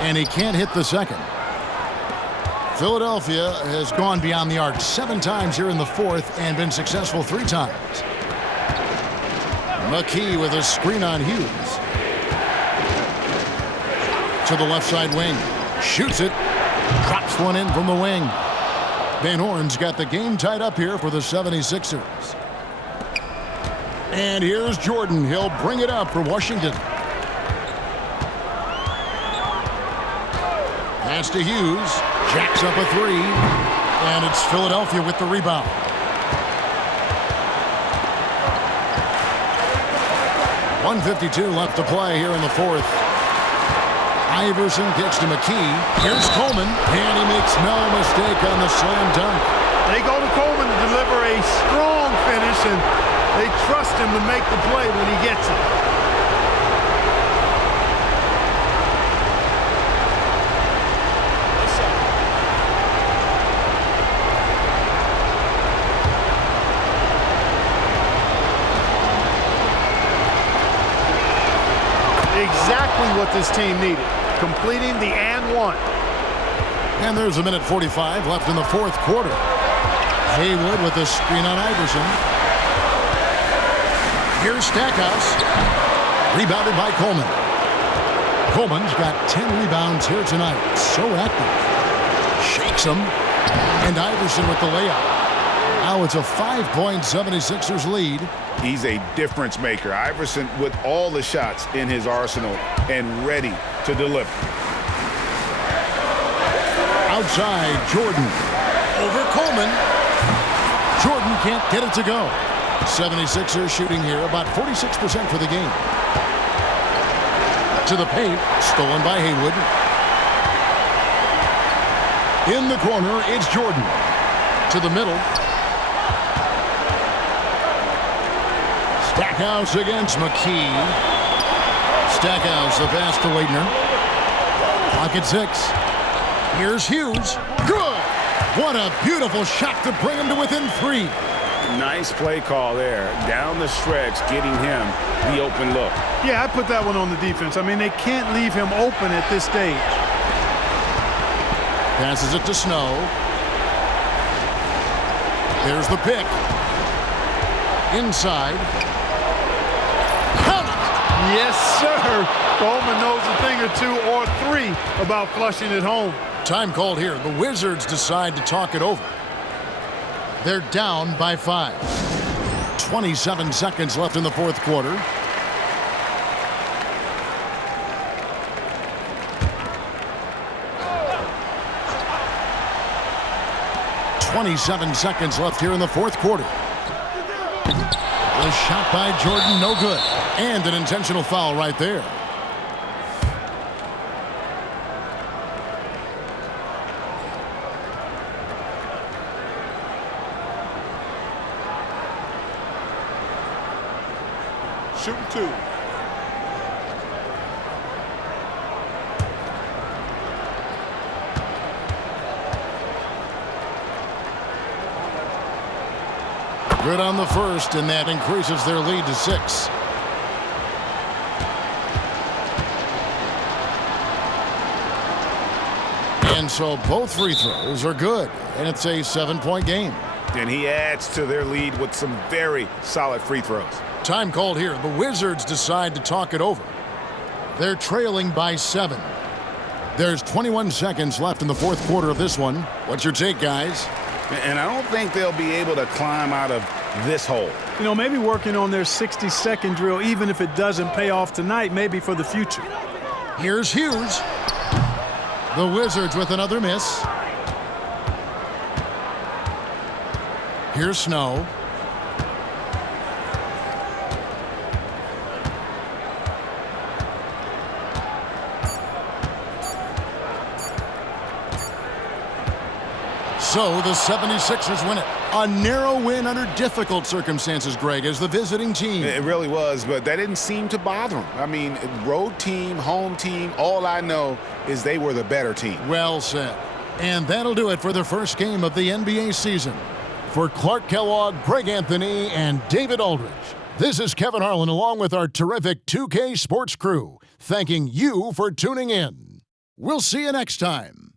And he can't hit the second. Philadelphia has gone beyond the arc 7 times here in the 4th and been successful 3 times. McKee with a screen on Hughes. To the left side wing. Shoots it. Drops one in from the wing. Van Horn's got the game tied up here for the 76ers. And here's Jordan. He'll bring it up for Washington. Pass to Hughes. Jacks up a 3. And it's Philadelphia with the rebound. .152 left to play here in the 4th. Iverson gets to McKee. Here's Coleman. And he makes no mistake on the slam dunk. They go to Coleman to deliver a strong finish, and they trust him to make the play when he gets it. Exactly what this team needed. Completing the and one. And there's 1:45 left in the 4th quarter. Haywood with a screen on Iverson. Here's Stackhouse. Rebounded by Coleman. Coleman's got 10 rebounds here tonight. So active. Shakes him. And Iverson with the layup. Now it's a 5-point 76ers lead. He's a difference maker. Iverson with all the shots in his arsenal and ready to deliver. Outside, Jordan. Over Coleman. Jordan can't get it to go. 76ers shooting here about 46% for the game. To the paint. Stolen by Haywood. In the corner, it's Jordan. To the middle. Stackhouse against McKee. Stackhouse, the pass to Leitner. Pocket 6. Here's Hughes. Good! What a beautiful shot to bring him to within 3. Nice play call there. Down the stretch, getting him the open look. Yeah, I put that one on the defense. I mean, they can't leave him open at this stage. Passes it to Snow. There's the pick. Inside. Count it! Yes, sir. Coleman knows a thing or two or three about flushing it home. Time called here. The Wizards decide to talk it over. They're down by 5. 27 seconds left in the fourth quarter. .27 left here in the fourth quarter. The shot by Jordan, no good. And an intentional foul right there. Shooting 2. Good on the first, and that increases their lead to 6. And so both free throws are good, and it's a 7-point game. And he adds to their lead with some very solid free throws. Time called here. The Wizards decide to talk it over. They're trailing by 7. There's 21 seconds left in the fourth quarter of this one. What's your take, guys? And I don't think they'll be able to climb out of this hole. You know, maybe working on their 60-second drill, even if it doesn't pay off tonight, maybe for the future. Here's Hughes. The Wizards with another miss. Here's Snow. So the 76ers win it. A narrow win under difficult circumstances, Greg, as the visiting team. It really was, but that didn't seem to bother them. I mean, road team, home team, all I know is they were the better team. Well said. And that'll do it for the first game of the NBA season. For Clark Kellogg, Greg Anthony, and David Aldridge, this is Kevin Harlan along with our terrific 2K Sports crew, thanking you for tuning in. We'll see you next time.